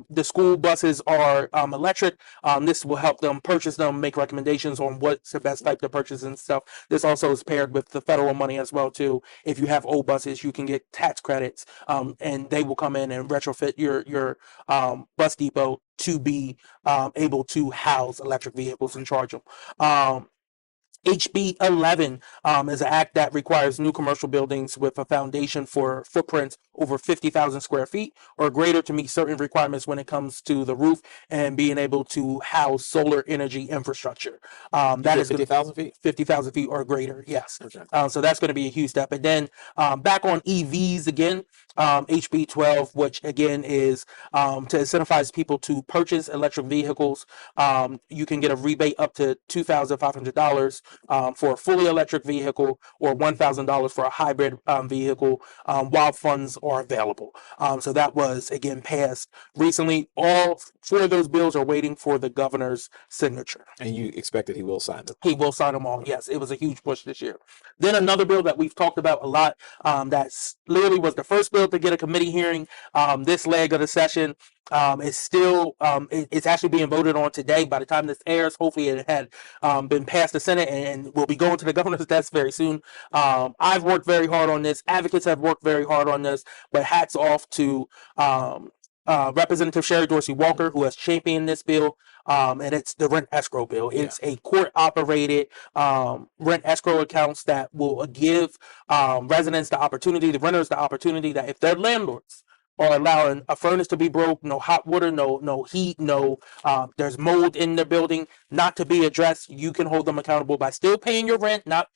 The school buses are electric. This will help them purchase them, make recommendations on what's the best type to purchase and stuff. This also is paired with the federal money as well too. If you have old buses, you can get tax credits, and they will come in and retrofit your bus depot to be able to house electric vehicles and charge them. HB 11 is an act that requires new commercial buildings with a foundation for footprints over 50,000 square feet or greater to meet certain requirements when it comes to the roof and being able to house solar energy infrastructure. That is 50,000 feet. 50,000 feet or greater. Yes. Okay. So that's going to be a huge step. And then back on EVs again, HB 12, which again is to incentivize people to purchase electric vehicles. You can get a rebate up to $2,500 for a fully electric vehicle or $1,000 for a hybrid vehicle while funds are available. So that was again passed recently. All four of those bills are waiting for the governor's signature. And you expect that he will sign them. He will sign them all. Yes, it was a huge push this year. Then another bill that we've talked about a lot, that's literally was the first bill to get a committee hearing this leg of the session. It's still it's actually being voted on today. By the time this airs, hopefully it had been passed the Senate and will be going to the governor's desk very soon. I've worked very hard on this. Advocates have worked very hard on this, but hats off to Representative Sherry Dorsey Walker, who has championed this bill. And it's the rent escrow bill. It's a court operated rent escrow accounts that will give residents the opportunity, the renters the opportunity that if their landlords are allowing a furnace to be broke, no hot water, no heat, no there's mold in the building, not to be addressed, you can hold them accountable by still paying your rent, not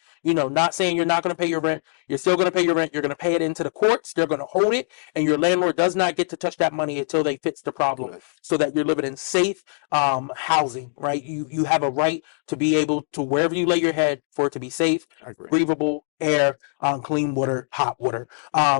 saying you're not going to pay your rent. You're still going to pay your rent. You're going to pay it into the courts. They're going to hold it, and your landlord does not get to touch that money until they fix the problem, so that you're living in safe housing. Right? You have a right to be able to wherever you lay your head for it to be safe, breathable air, clean water, hot water.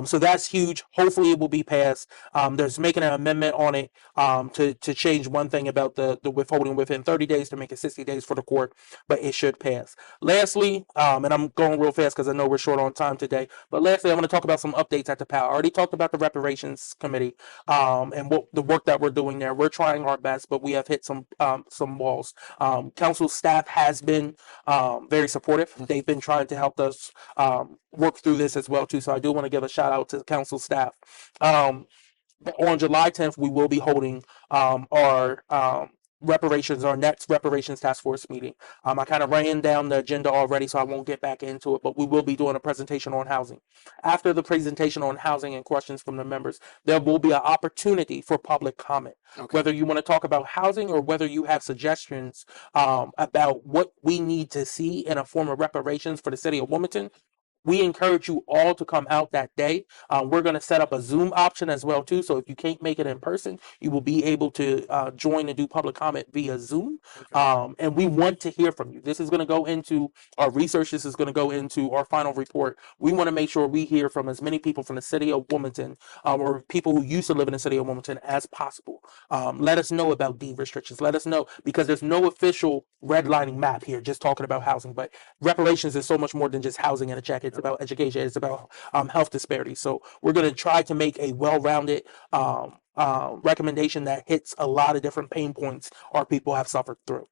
So that's huge. Hopefully, it will be passed. There's making an amendment on it to change one thing about the withholding within 30 days to make it 60 days for the court, but it should pass. Lastly, and I'm going real fast because I know we're short on time today, but lastly, I want to talk about some updates at the PAL. I already talked about the reparations committee and what the work that we're doing there. We're trying our best, but we have hit some walls. Council staff has been very supportive. They've been trying to help us work through this as well too. So I do want to give a shout out to the council staff. On July 10th, we will be holding our next reparations task force meeting. I kind of ran down the agenda already, so I won't get back into it, but we will be doing a presentation on housing. After the presentation on housing and questions from the members, there will be an opportunity for public comment. Whether you want to talk about housing or whether you have suggestions about what we need to see in a form of reparations for the city of Wilmington, we encourage you all to come out that day. We're going to set up a Zoom option as well too. So if you can't make it in person, you will be able to join and do public comment via Zoom. And we want to hear from you. This is going to go into our research. This is going to go into our final report. We want to make sure we hear from as many people from the city of Wilmington or people who used to live in the city of Wilmington as possible. Let us know about deed restrictions. Let us know, because there's no official redlining map here just talking about housing, but reparations is so much more than just housing and a check. It's about education. It's about health disparities. So we're going to try to make a well-rounded recommendation that hits a lot of different pain points our people have suffered through.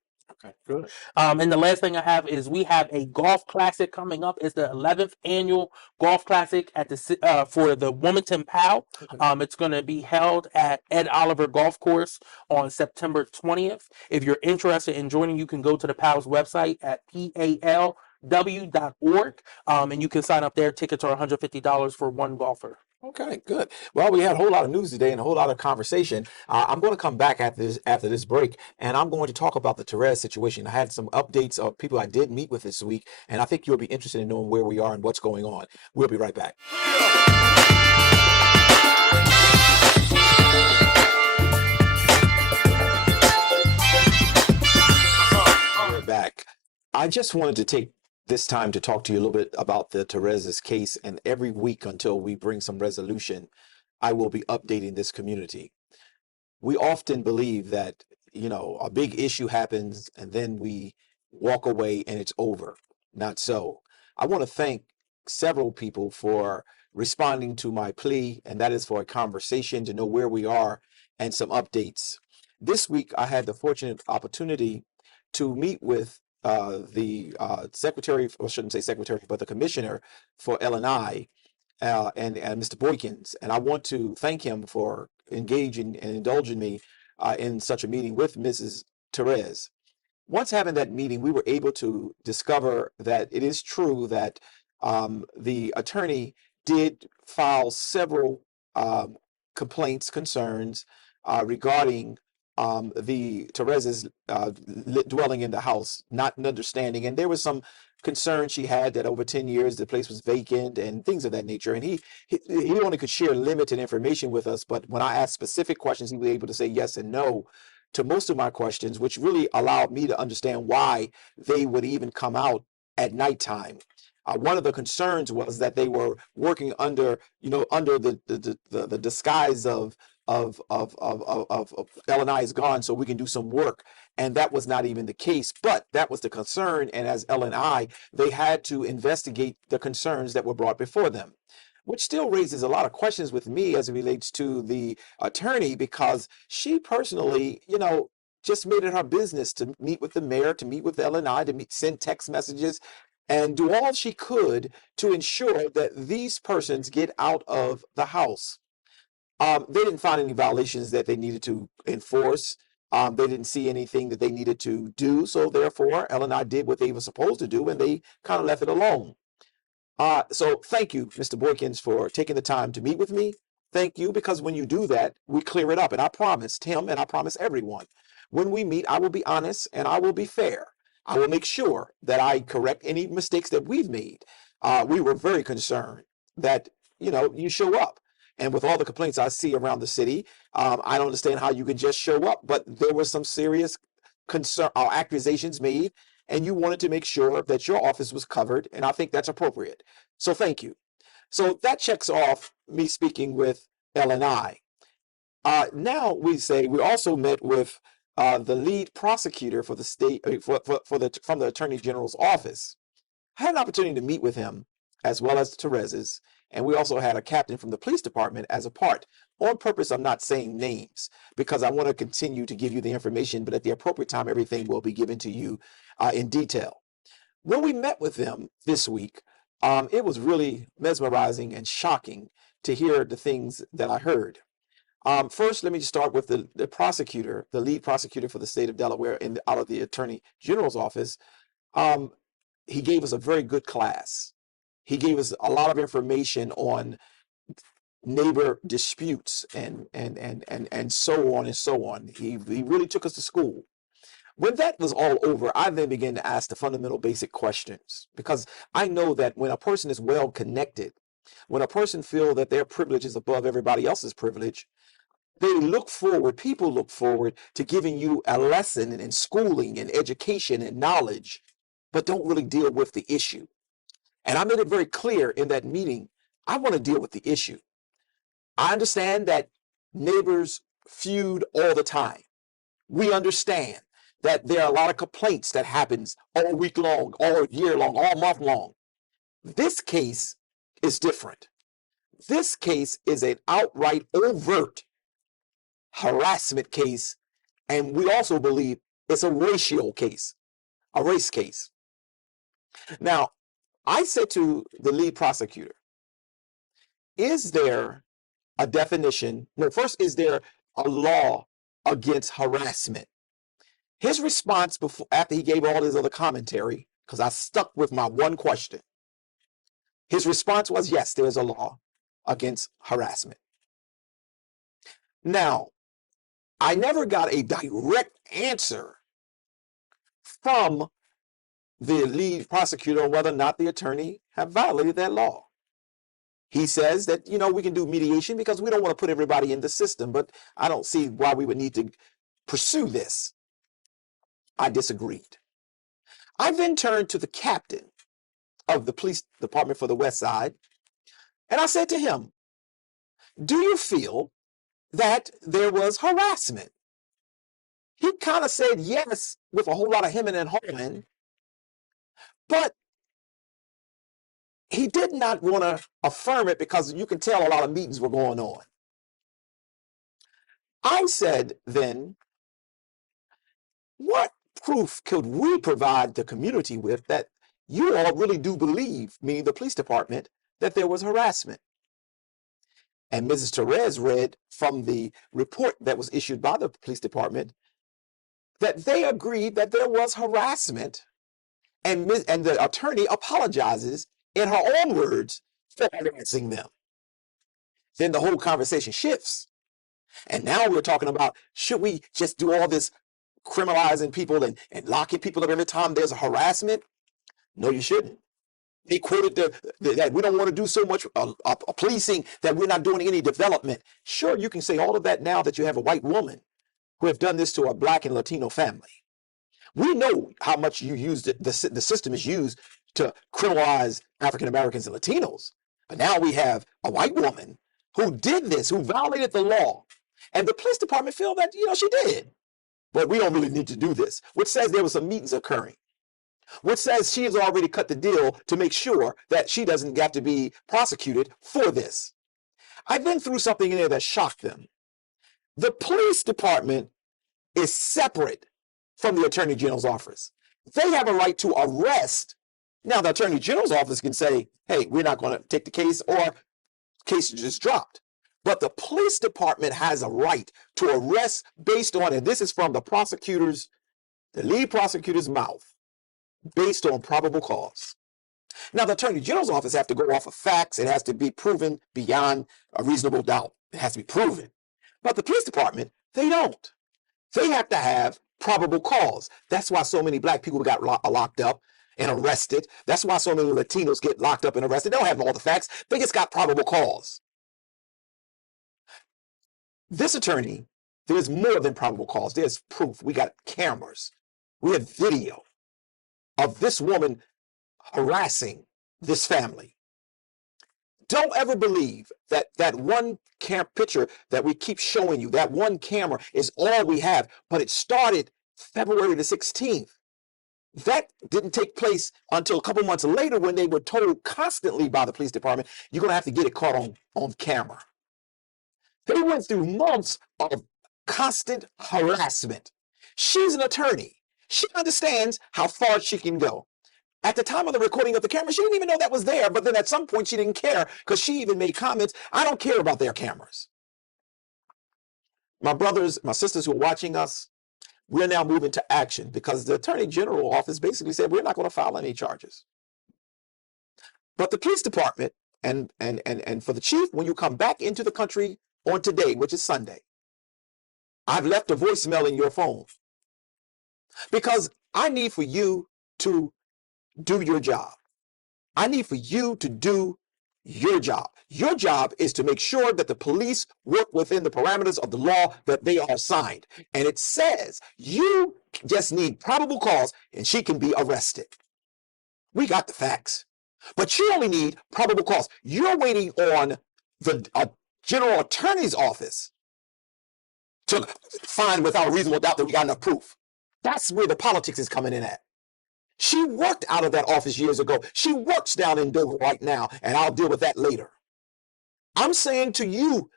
Okay, good. And the last thing I have is we have a golf classic coming up. It's the 11th annual golf classic at the for the Wilmington PAL. It's going to be held at Ed Oliver Golf Course on September 20th. If you're interested in joining, you can go to the PAL's website at palw.org, and you can sign up there. Tickets are $150 for one golfer. Okay, good. Well, we had a whole lot of news today and a whole lot of conversation. I'm going to come back after this break, and I'm going to talk about the Therese situation. I had some updates of people I did meet with this week, and I think you'll be interested in knowing where we are and what's going on. We'll be right back. We're back. I just wanted to take this time to talk to you a little bit about the Therese's case, and every week until we bring some resolution, I will be updating this community. We often believe that, a big issue happens and then we walk away and it's over. Not so. I want to thank several people for responding to my plea, and that is for a conversation to know where we are and some updates. This week, I had the fortunate opportunity to meet with the secretary, or I shouldn't say secretary, but the commissioner for L&I, and Mr. Boykins. And I want to thank him for engaging and indulging me in such a meeting with Mrs. Therese. once having that meeting, we were able to discover that it is true that the attorney did file several um, complaints, concerns regarding the Therez's dwelling in the house, not an understanding. And there was some concern she had that over 10 years the place was vacant and things of that nature. And he only could share limited information with us, but when I asked specific questions, he was able to say yes and no to most of my questions, which really allowed me to understand why they would even come out at nighttime. One of the concerns was that they were working under, under the disguise of L&I is gone, so we can do some work, and that was not even the case. But that was the concern, and as L&I, they had to investigate the concerns that were brought before them, which still raises a lot of questions with me as it relates to the attorney, because she personally, just made it her business to meet with the mayor, to meet with L&I, send text messages, and do all she could to ensure that these persons get out of the house. They didn't find any violations that they needed to enforce. They didn't see anything that they needed to do. So therefore, L&I did what they were supposed to do, and they kind of left it alone. So thank you, Mr. Boykins, for taking the time to meet with me. Thank you, because when you do that, we clear it up. And I promised him, and I promise everyone, when we meet, I will be honest and I will be fair. I will make sure that I correct any mistakes that we've made. We were very concerned that, you show up. And with all the complaints I see around the city, I don't understand how you could just show up. But there were some serious concern or accusations made, and you wanted to make sure that your office was covered, and I think that's appropriate. So thank you. So that checks off me speaking with L&I. Now we also met with the lead prosecutor for the state from the Attorney General's office. I had an opportunity to meet with him as well as Therez's, and we also had a captain from the police department as a part. On purpose, I'm not saying names because I want to continue to give you the information, but at the appropriate time, everything will be given to you in detail. When we met with them this week, it was really mesmerizing and shocking to hear the things that I heard. First, let me just start with the prosecutor, the lead prosecutor for the state of Delaware out of the Attorney General's office. He gave us a very good class. He gave us a lot of information on neighbor disputes and so on and so on. He really took us to school. When that was all over, I then began to ask the fundamental basic questions, because I know that when a person is well connected, when a person feels that their privilege is above everybody else's privilege, people look forward to giving you a lesson in schooling and education and knowledge, but don't really deal with the issue. And I made it very clear in that meeting, I want to deal with the issue. I understand that neighbors feud all the time. We understand that there are a lot of complaints that happens all week long, all year long, all month long. This case is different. This case is an outright overt harassment case, and we also believe it's a racial case, a race case. Now, I said to the lead prosecutor, is there a definition? No, first, is there a law against harassment? His response after he gave all his other commentary, because I stuck with my one question, his response was, yes, there's a law against harassment. Now, I never got a direct answer from the lead prosecutor on whether or not the attorney have violated that law. He says that, we can do mediation because we don't want to put everybody in the system, but I don't see why we would need to pursue this. I disagreed. I then turned to the captain of the police department for the West Side, and I said to him, do you feel that there was harassment? He kind of said yes with a whole lot of hemming and hawing, but he did not want to affirm it because you can tell a lot of meetings were going on. I said then, what proof could we provide the community with that you all really do believe, meaning the police department, that there was harassment? And Mrs. Therez read from the report that was issued by the police department that they agreed that there was harassment, and the attorney apologizes in her own words for harassing them. Then the whole conversation shifts. And now we're talking about, should we just do all this criminalizing people and locking people up every time there's a harassment? No, you shouldn't. They quoted that we don't want to do so much policing, that we're not doing any development. Sure, you can say all of that now that you have a white woman who have done this to a Black and Latino family. We know how much you used the system is used to criminalize African Americans and Latinos. But now we have a white woman who did this, who violated the law. And the police department feel that, she did. But we don't really need to do this, which says there was some meetings occurring, which says she has already cut the deal to make sure that she doesn't have to be prosecuted for this. I then threw something in there that shocked them. The police department is separate from the Attorney General's office. They have a right to arrest. Now, the Attorney General's office can say, hey, we're not going to take the case, or case is just dropped. But the police department has a right to arrest based on, and this is from the lead prosecutor's mouth, based on probable cause. Now, the Attorney General's office has to go off of facts. It has to be proven beyond a reasonable doubt. It has to be proven. But the police department, they don't. They have to have probable cause. That's why so many Black people got locked up and arrested. That's why so many Latinos get locked up and arrested. They don't have all the facts. They just got probable cause. This attorney, there's more than probable cause. There's proof. We got cameras. We have video of this woman harassing this family. Don't ever believe that that one picture that we keep showing you, that one camera, is all we have. But it started February the 16th. That didn't take place until a couple months later, when they were told constantly by the police department, you're going to have to get it caught on camera. They went through months of constant harassment. She's an attorney. She understands how far she can go. At the time of the recording of the camera, she didn't even know that was there. But then at some point, she didn't care, because she even made comments, I don't care about their cameras. My brothers, my sisters who are watching us, we're now moving to action, because the Attorney General office basically said we're not going to file any charges. But the police department and for the chief, when you come back into the country on today, which is Sunday, I've left a voicemail in your phone, because I need for you to do your job. I need for you to do your job. Your job is to make sure that the police work within the parameters of the law that they are assigned. And it says you just need probable cause and she can be arrested. We got the facts, but you only need probable cause. You're waiting on the general attorney's office to find without a reasonable doubt that we got enough proof. That's where the politics is coming in at. She worked out of that office years ago. She works down in Dover right now, and I'll deal with that later. I'm saying to you,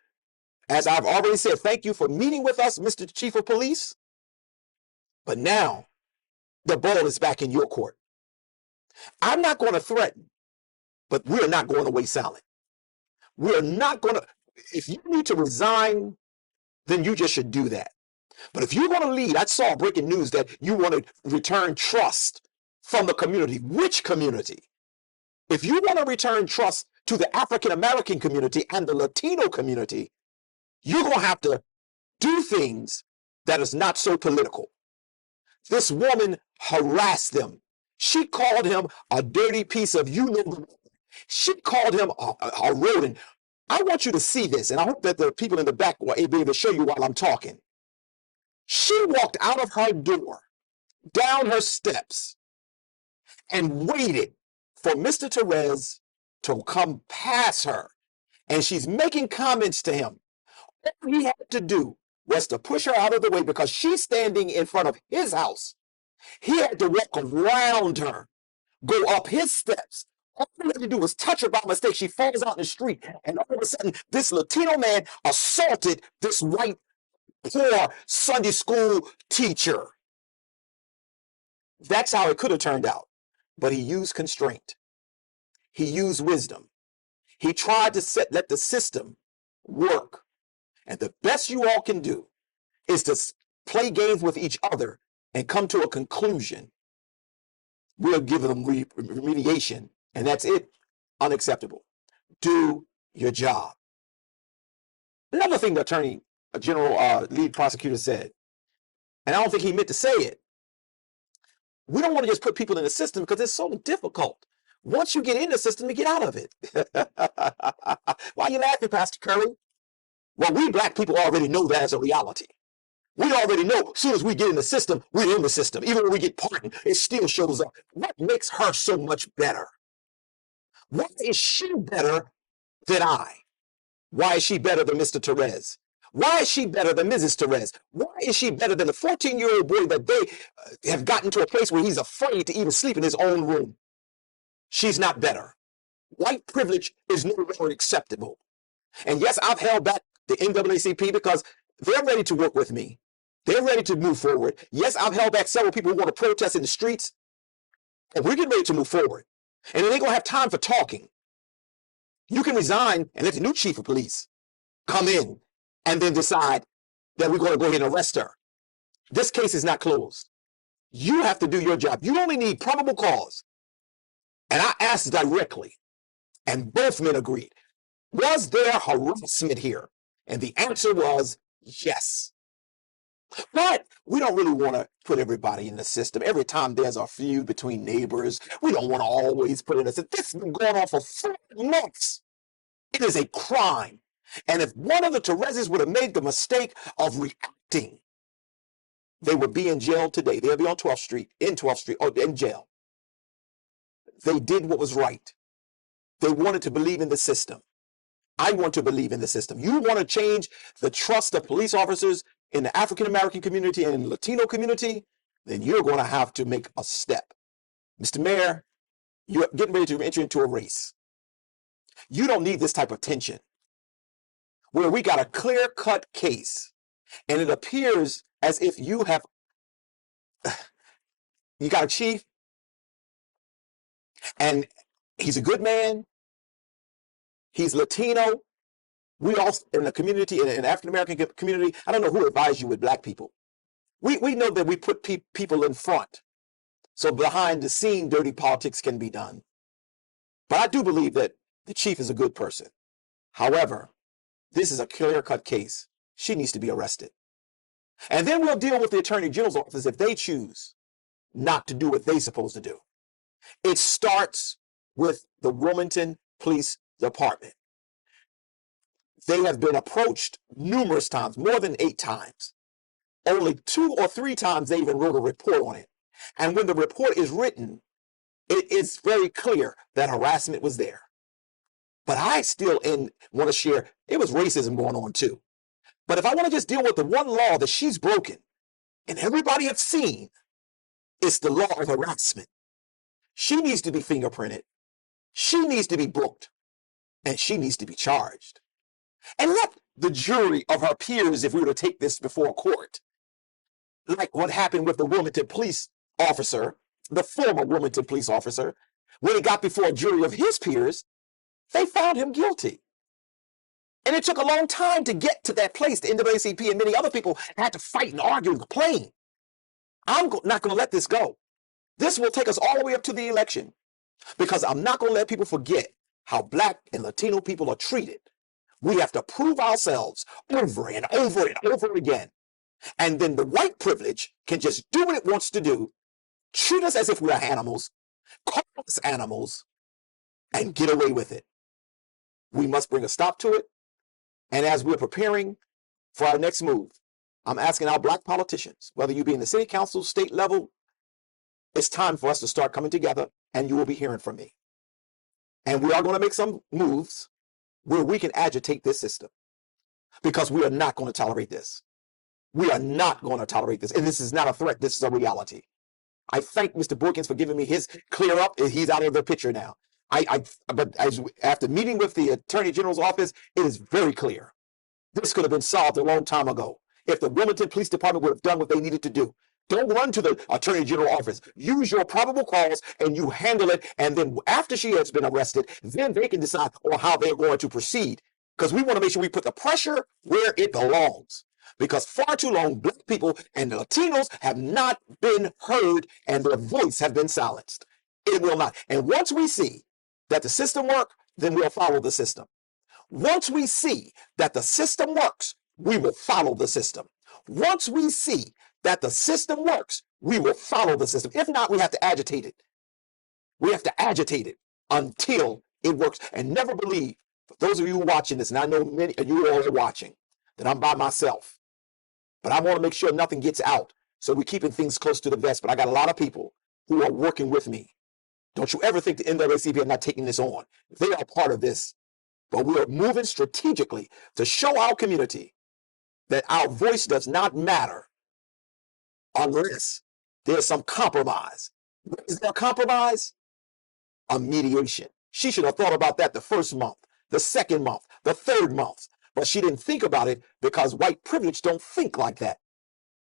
as I've already said, thank you for meeting with us, Mr. Chief of Police. But now the ball is back in your court. I'm not going to threaten, but we're not going away silent. We're not going to, if you need to resign, then you just should do that. But if you're going to lead, I saw breaking news that you want to return trust from the community. Which community? If you want to return trust to the African American community and the Latino community, you're going to have to do things that is not so political. This woman harassed them. She called him a dirty piece of She called him a rodent. I want you to see this, and I hope that the people in the back will be able to show you while I'm talking. She walked out of her door, down her steps, and waited for Mr. Terez to come past her. And she's making comments to him. All he had to do was to push her out of the way, because she's standing in front of his house. He had to walk around her, go up his steps. All he had to do was touch her by mistake. She falls out in the street. And all of a sudden, this Latino man assaulted this white, poor Sunday school teacher. That's how it could have turned out. But he used constraint. He used wisdom. He tried to let the system work. And the best you all can do is to play games with each other and come to a conclusion, we'll give them remediation, and that's it. Unacceptable. Do your job. Another thing the Attorney General lead prosecutor said, and I don't think he meant to say it, we don't want to just put people in the system because it's so difficult. Once you get in the system, you get out of it. Why are you laughing, Pastor Curry? Well, we black people already know that as a reality. We already know as soon as we get in the system, we're in the system. Even when we get pardoned, it still shows up. What makes her so much better? Why is she better than I? Why is she better than Mr. Therese? Why is she better than Mrs. Therese? Why is she better than the 14-year-old boy that they have gotten to a place where he's afraid to even sleep in his own room? She's not better. White privilege is no longer acceptable. And yes, I've held back the NAACP because they're ready to work with me. They're ready to move forward. Yes, I've held back several people who want to protest in the streets. And we're getting ready to move forward. And they ain't going to have time for talking. You can resign and let the new chief of police come in and then decide that we're going to go ahead and arrest her. This case is not closed. You have to do your job. You only need probable cause. And I asked directly, and both men agreed, was there harassment here? And the answer was yes. But we don't really want to put everybody in the system. Every time there's a feud between neighbors, we don't want to always put it in the system. This has been going on for 4 months. It is a crime. And if one of the Thereses would have made the mistake of reacting, they would be in jail today. They'll be on 12th Street, or in jail. They did what was right. They wanted to believe in the system. I want to believe in the system. You want to change the trust of police officers in the African-American community and in the Latino community, then you're going to have to make a step. Mr. Mayor, you're getting ready to enter into a race. You don't need this type of tension where we got a clear-cut case and it appears as if you got a chief and he's a good man. He's Latino. We all in the community, in the African-American community, I don't know who advised you with black people. We know that we put people in front. So behind the scene, dirty politics can be done. But I do believe that the chief is a good person. However, this is a clear-cut case. She needs to be arrested. And then we'll deal with the Attorney General's office if they choose not to do what they're supposed to do. It starts with the Wilmington Police Department. They have been approached numerous times, more than 8 times. Only 2 or 3 times they even wrote a report on it. And when the report is written, it is very clear that harassment was there. But I still want to share, it was racism going on too. But if I want to just deal with the one law that she's broken, and everybody has seen, it's the law of harassment. She needs to be fingerprinted. She needs to be booked. And she needs to be charged. And let the jury of her peers, if we were to take this before court, like what happened with the Wilmington police officer, the former Wilmington police officer, when he got before a jury of his peers, they found him guilty. And it took a long time to get to that place. The NAACP and many other people had to fight and argue and complain. I'm not going to let this go. This will take us all the way up to the election because I'm not going to let people forget how black and Latino people are treated. We have to prove ourselves over and over and over again. And then the white privilege can just do what it wants to do, treat us as if we are animals, call us animals, and get away with it. We must bring a stop to it. And as we're preparing for our next move, I'm asking our black politicians, whether you be in the city council, state level, it's time for us to start coming together, and you will be hearing from me. And we are going to make some moves where we can agitate this system because we are not going to tolerate this. We are not going to tolerate this. And this is not a threat. This is a reality. I thank Mr. Boykins for giving me his clear up. He's out of the picture now. But after meeting with the Attorney General's office, it is very clear. This could have been solved a long time ago if the Wilmington Police Department would have done what they needed to do. Don't run to the Attorney General office. Use your probable cause and you handle it. And then after she has been arrested, then they can decide on how they're going to proceed. Because we want to make sure we put the pressure where it belongs. because far too long, black people and Latinos have not been heard and their voice has been silenced. It will not. And once we see that the system works, then we'll follow the system. Once we see that the system works, we will follow the system. Once we see that the system works, we will follow the system. If not, we have to agitate it. We have to agitate it until it works. And never believe, for those of you watching this, and I know many of you all are watching, that I'm by myself. But I want to make sure nothing gets out. So we're keeping things close to the vest. But I got a lot of people who are working with me. Don't you ever think the NAACP are not taking this on. They are part of this. But we are moving strategically to show our community that our voice does not matter unless there's some compromise. What is there a compromise? A mediation. She should have thought about that the first month, the second month, the third month. But she didn't think about it because white privilege don't think like that.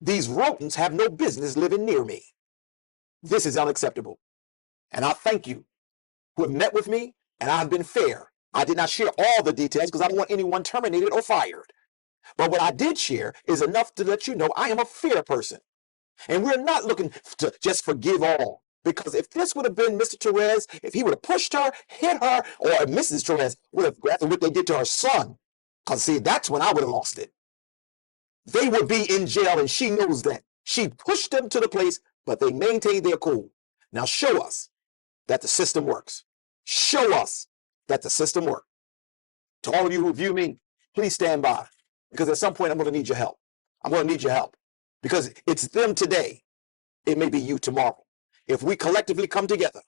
These rodents have no business living near me. This is unacceptable. And I thank you who have met with me, and I've been fair. I did not share all the details because I don't want anyone terminated or fired. But what I did share is enough to let you know I am a fair person. And we're not looking to just forgive all. Because if this would have been Mr. Torres, if he would have pushed her, hit her, or if Mrs. Torres would have grabbed what they did to her son, because see, that's when I would have lost it. They would be in jail, and she knows that. She pushed them to the place, but they maintained their cool. Now show us that the system works. Show us that the system works. To all of you who view me, please stand by, because at some point I'm going to need your help. I'm going to need your help, because it's them today. It may be you tomorrow. If we collectively come together,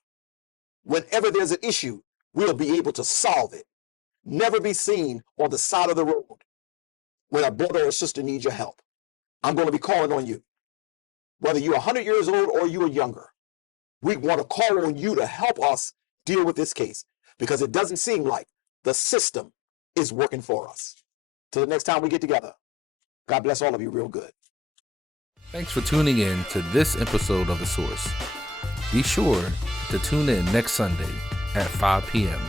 whenever there's an issue, we'll be able to solve it. Never be seen on the side of the road when a brother or sister needs your help. I'm going to be calling on you. Whether you're 100 years old or you are younger, we want to call on you to help us deal with this case, because it doesn't seem like the system is working for us. Till the next time we get together, God bless all of you real good. Thanks for tuning in to this episode of The Source. Be sure to tune in next Sunday at 5 p.m.